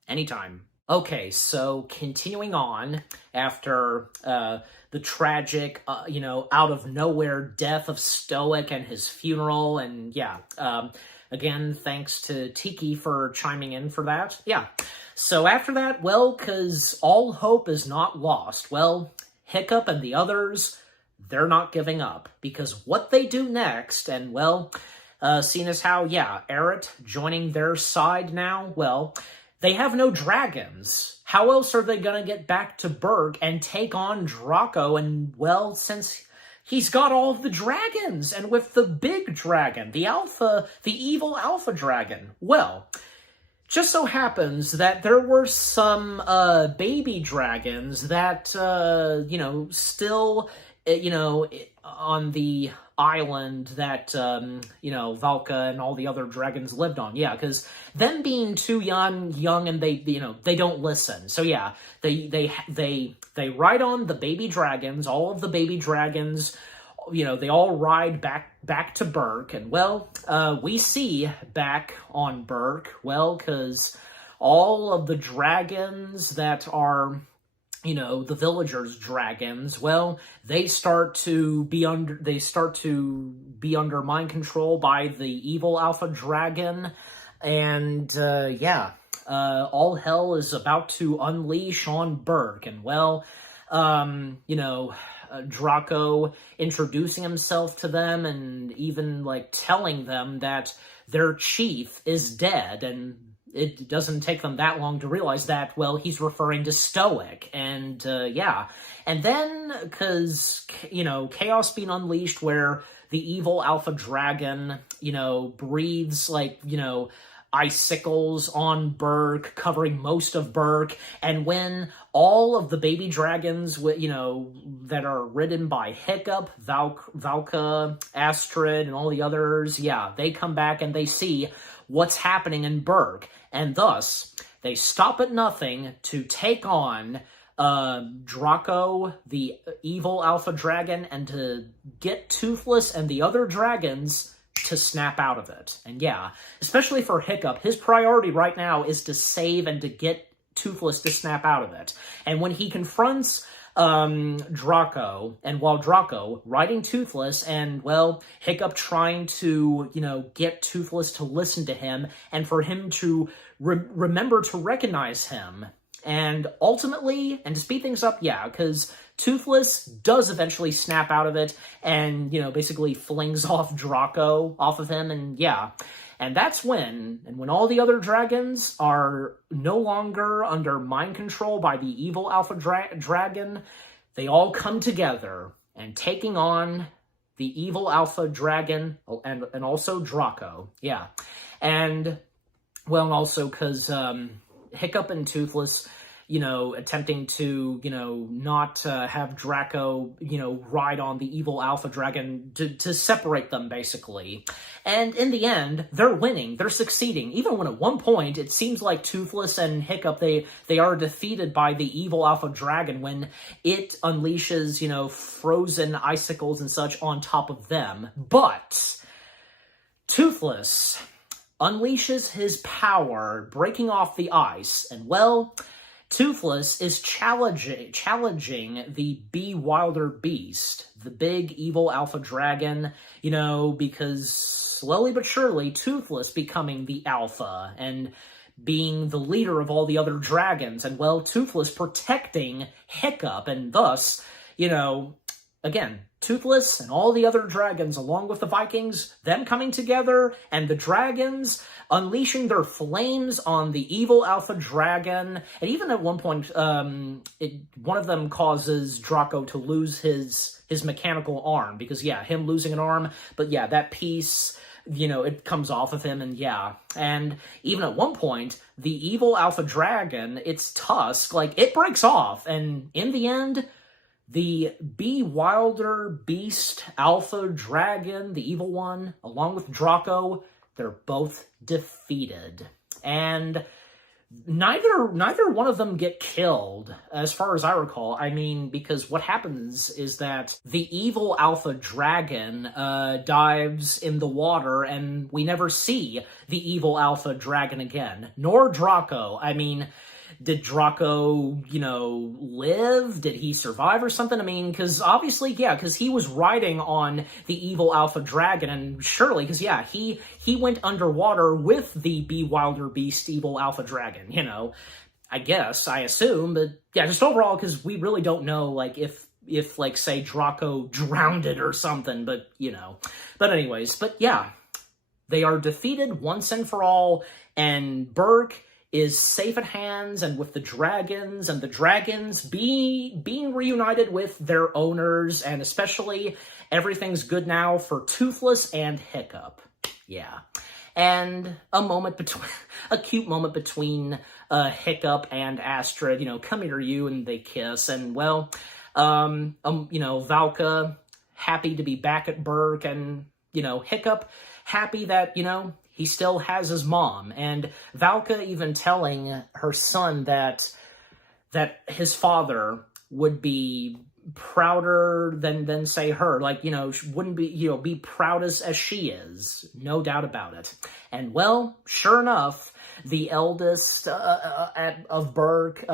Anytime. Okay, so continuing on after the tragic, out of nowhere death of Stoic and his funeral, and again, thanks to Tiki for chiming in for that. Yeah, so after that, because all hope is not lost, Hiccup and the others, they're not giving up, because what they do next, and seeing as how, Eret joining their side now, they have no dragons. How else are they going to get back to Berg and take on Draco? And, since he's got all of the dragons, and with the big dragon, the evil alpha dragon, just so happens that there were some baby dragons that, still, on the island that, Valka and all the other dragons lived on. Yeah, because them being too young, and they don't listen. So yeah, they ride on the baby dragons, all of the baby dragons, they all ride back to Berk, and well, we see back on Berk, well, because all of the dragons that are, the villagers' dragons, well, they start to be under mind control by the evil alpha dragon, and all hell is about to unleash on Berk, and well, Draco introducing himself to them and even telling them that their chief is dead, and it doesn't take them that long to realize that, well, he's referring to Stoic, and and then, because, chaos being unleashed where the evil alpha dragon, breathes icicles on Berk, covering most of Berk, and when all of the baby dragons, that are ridden by Hiccup, Valka, Astrid, and all the others, they come back and they see what's happening in Berk, and thus, they stop at nothing to take on Draco, the evil alpha dragon, and to get Toothless and the other dragons to snap out of it. And especially for Hiccup, his priority right now is to save and to get Toothless to snap out of it. And when he confronts Draco, and while Draco riding Toothless, and well, Hiccup trying to, get Toothless to listen to him, and for him to remember to recognize him, and ultimately, and to speed things up, because Toothless does eventually snap out of it and, basically flings off Draco off of him, and and that's when all the other dragons are no longer under mind control by the evil alpha dragon, they all come together and taking on the evil alpha dragon and also Draco, and well, and also because Hiccup and Toothless, attempting to, not have Draco, ride on the evil alpha dragon to separate them, basically. And in the end, they're winning. They're succeeding. Even when at one point, it seems like Toothless and Hiccup, they are defeated by the evil alpha dragon when it unleashes, frozen icicles and such on top of them. But Toothless unleashes his power, breaking off the ice, and well, Toothless is challenging the Bewilderbeast, the big evil alpha dragon, because slowly but surely, Toothless becoming the alpha and being the leader of all the other dragons, and well, Toothless protecting Hiccup, and thus, again, Toothless and all the other dragons, along with the Vikings, them coming together, and the dragons unleashing their flames on the evil alpha dragon. And even at one point, one of them causes Draco to lose his mechanical arm, because, him losing an arm, but that piece, it comes off of him, and and even at one point, the evil alpha dragon, its tusk, it breaks off, and in the end, the Bewilderbeast alpha dragon, the evil one, along with Draco, they're both defeated. And neither one of them get killed, as far as I recall. I mean, because what happens is that the evil alpha dragon dives in the water, and we never see the evil alpha dragon again, nor Draco. I mean, did Draco, live? Did he survive or something? I mean, because obviously, because he was riding on the evil alpha dragon, and surely, because, he went underwater with the Bewilderbeast evil alpha dragon, I guess, I assume, but, just overall, because we really don't know, if say, Draco drowned it or something, but, But anyways, they are defeated once and for all, and Berk is safe at hands and with the dragons, and the dragons being reunited with their owners, and especially everything's good now for Toothless and Hiccup. And a cute moment between Hiccup and Astrid, come here you, and they kiss, and well, Valka happy to be back at Berk, and, Hiccup happy that, he still has his mom, and Valka even telling her son that his father would be prouder than say her. Like, she wouldn't be proud as she is. No doubt about it. And well, sure enough, the eldest of Berk,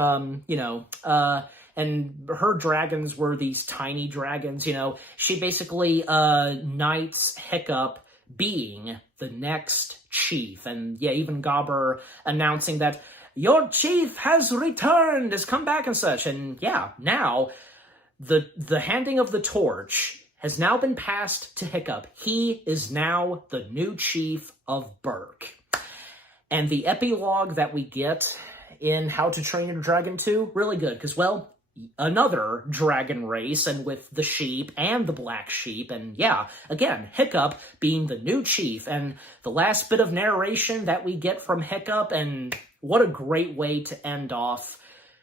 and her dragons were these tiny dragons, She basically knights Hiccup being the next chief. And yeah, even Gobber announcing that your chief has returned, has come back and such. And yeah, now the handing of the torch has now been passed to Hiccup. He is now the new chief of Berk. And the epilogue that we get in How to Train Your Dragon 2, really good, because, well, another dragon race, and with the sheep and the black sheep, and yeah, again, Hiccup being the new chief, and the last bit of narration that we get from Hiccup, and what a great way to end off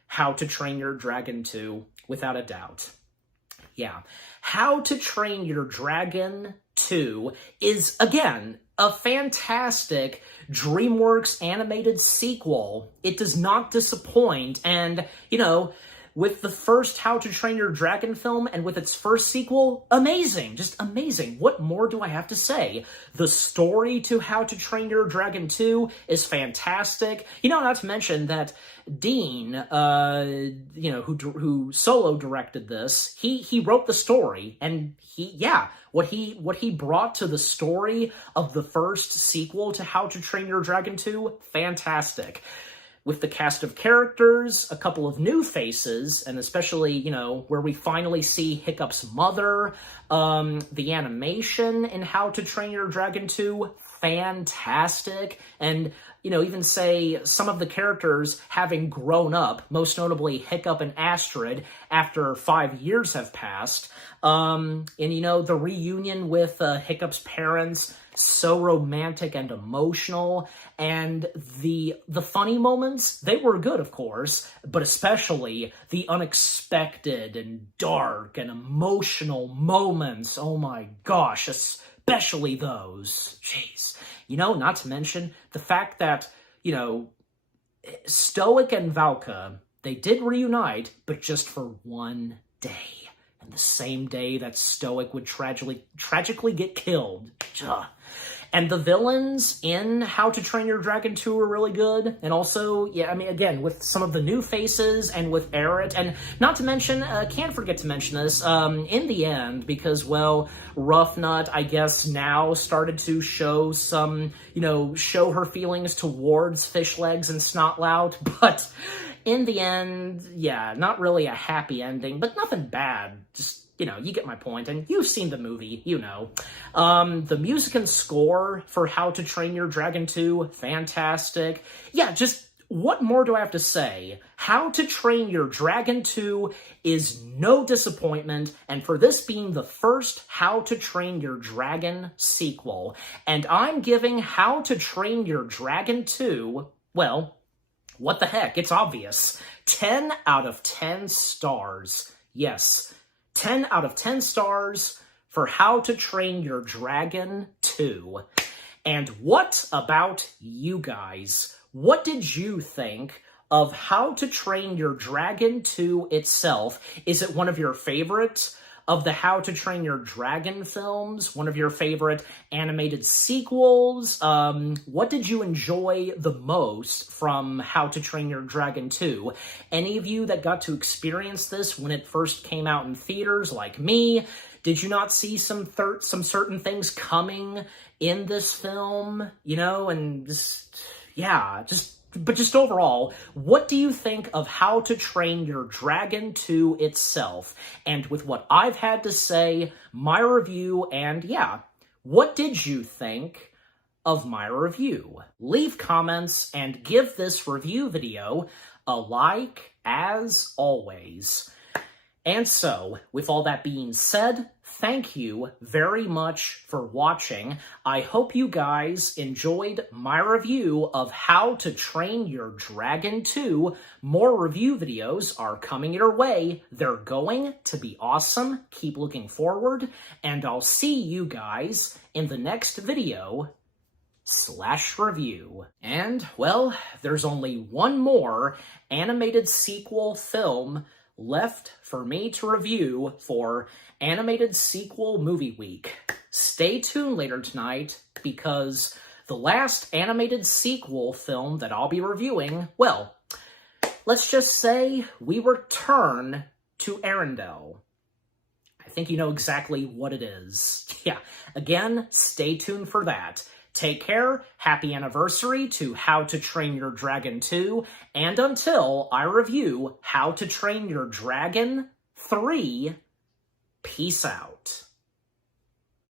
How to Train Your Dragon 2, without a doubt. Yeah, How to Train Your Dragon 2 is, again, a fantastic DreamWorks animated sequel. It does not disappoint, and, with the first How to Train Your Dragon film and with its first sequel, amazing, just amazing. What more do I have to say? The story to How to Train Your Dragon 2 is fantastic. Not to mention that Dean, who solo directed this, he wrote the story, and what he brought to the story of the first sequel to How to Train Your Dragon 2, fantastic. With the cast of characters, a couple of new faces, and especially, where we finally see Hiccup's mother, the animation in How to Train Your Dragon 2, fantastic, and, even say some of the characters having grown up, most notably Hiccup and Astrid, after 5 years have passed, and, the reunion with Hiccup's parents, so romantic and emotional, and the funny moments, they were good, of course, but especially the unexpected and dark and emotional moments, oh my gosh, especially those, jeez. Not to mention the fact that, Stoic and Valka, they did reunite, but just for one day. And the same day that Stoic would tragically get killed. Ugh. And the villains in How to Train Your Dragon 2 are really good. And also, again, with some of the new faces and with Aerith. And not to mention, can't forget to mention this, in the end, because, well, Ruffnut, I guess, now started to show some, show her feelings towards Fishlegs and Snotlout. But in the end, yeah, not really a happy ending, but nothing bad. Just, you get my point, and you've seen the movie, The music and score for How to Train Your Dragon 2, fantastic. Yeah, just what more do I have to say? How to Train Your Dragon 2 is no disappointment, and for this being the first How to Train Your Dragon sequel, and I'm giving How to Train Your Dragon 2, well, what the heck, it's obvious. 10 out of 10 stars. Yes, 10 out of 10 stars for How to Train Your Dragon 2. And what about you guys? What did you think of How to Train Your Dragon 2 itself? Is it one of your favorites of the How to Train Your Dragon films? One of your favorite animated sequels? What did you enjoy the most from How to Train Your Dragon 2? Any of you that got to experience this when it first came out in theaters, like me, did you not see some certain things coming in this film? And just overall, what do you think of How to Train Your Dragon 2 itself? And with what I've had to say, my review, and yeah, what did you think of my review? Leave comments and give this review video a like, as always. And so, with all that being said, thank you very much for watching. I hope you guys enjoyed my review of How to Train Your Dragon 2. More review videos are coming your way. They're going to be awesome. Keep looking forward, and I'll see you guys in the next video / review. And, well, there's only one more animated sequel film left for me to review for Animated Sequel Movie Week. Stay tuned later tonight, because the last animated sequel film that I'll be reviewing, well, let's just say we return to Arendelle. I think you know exactly what it is. Yeah, again, stay tuned for that. Take care, happy anniversary to How to Train Your Dragon 2, and until I review How to Train Your Dragon 3, peace out.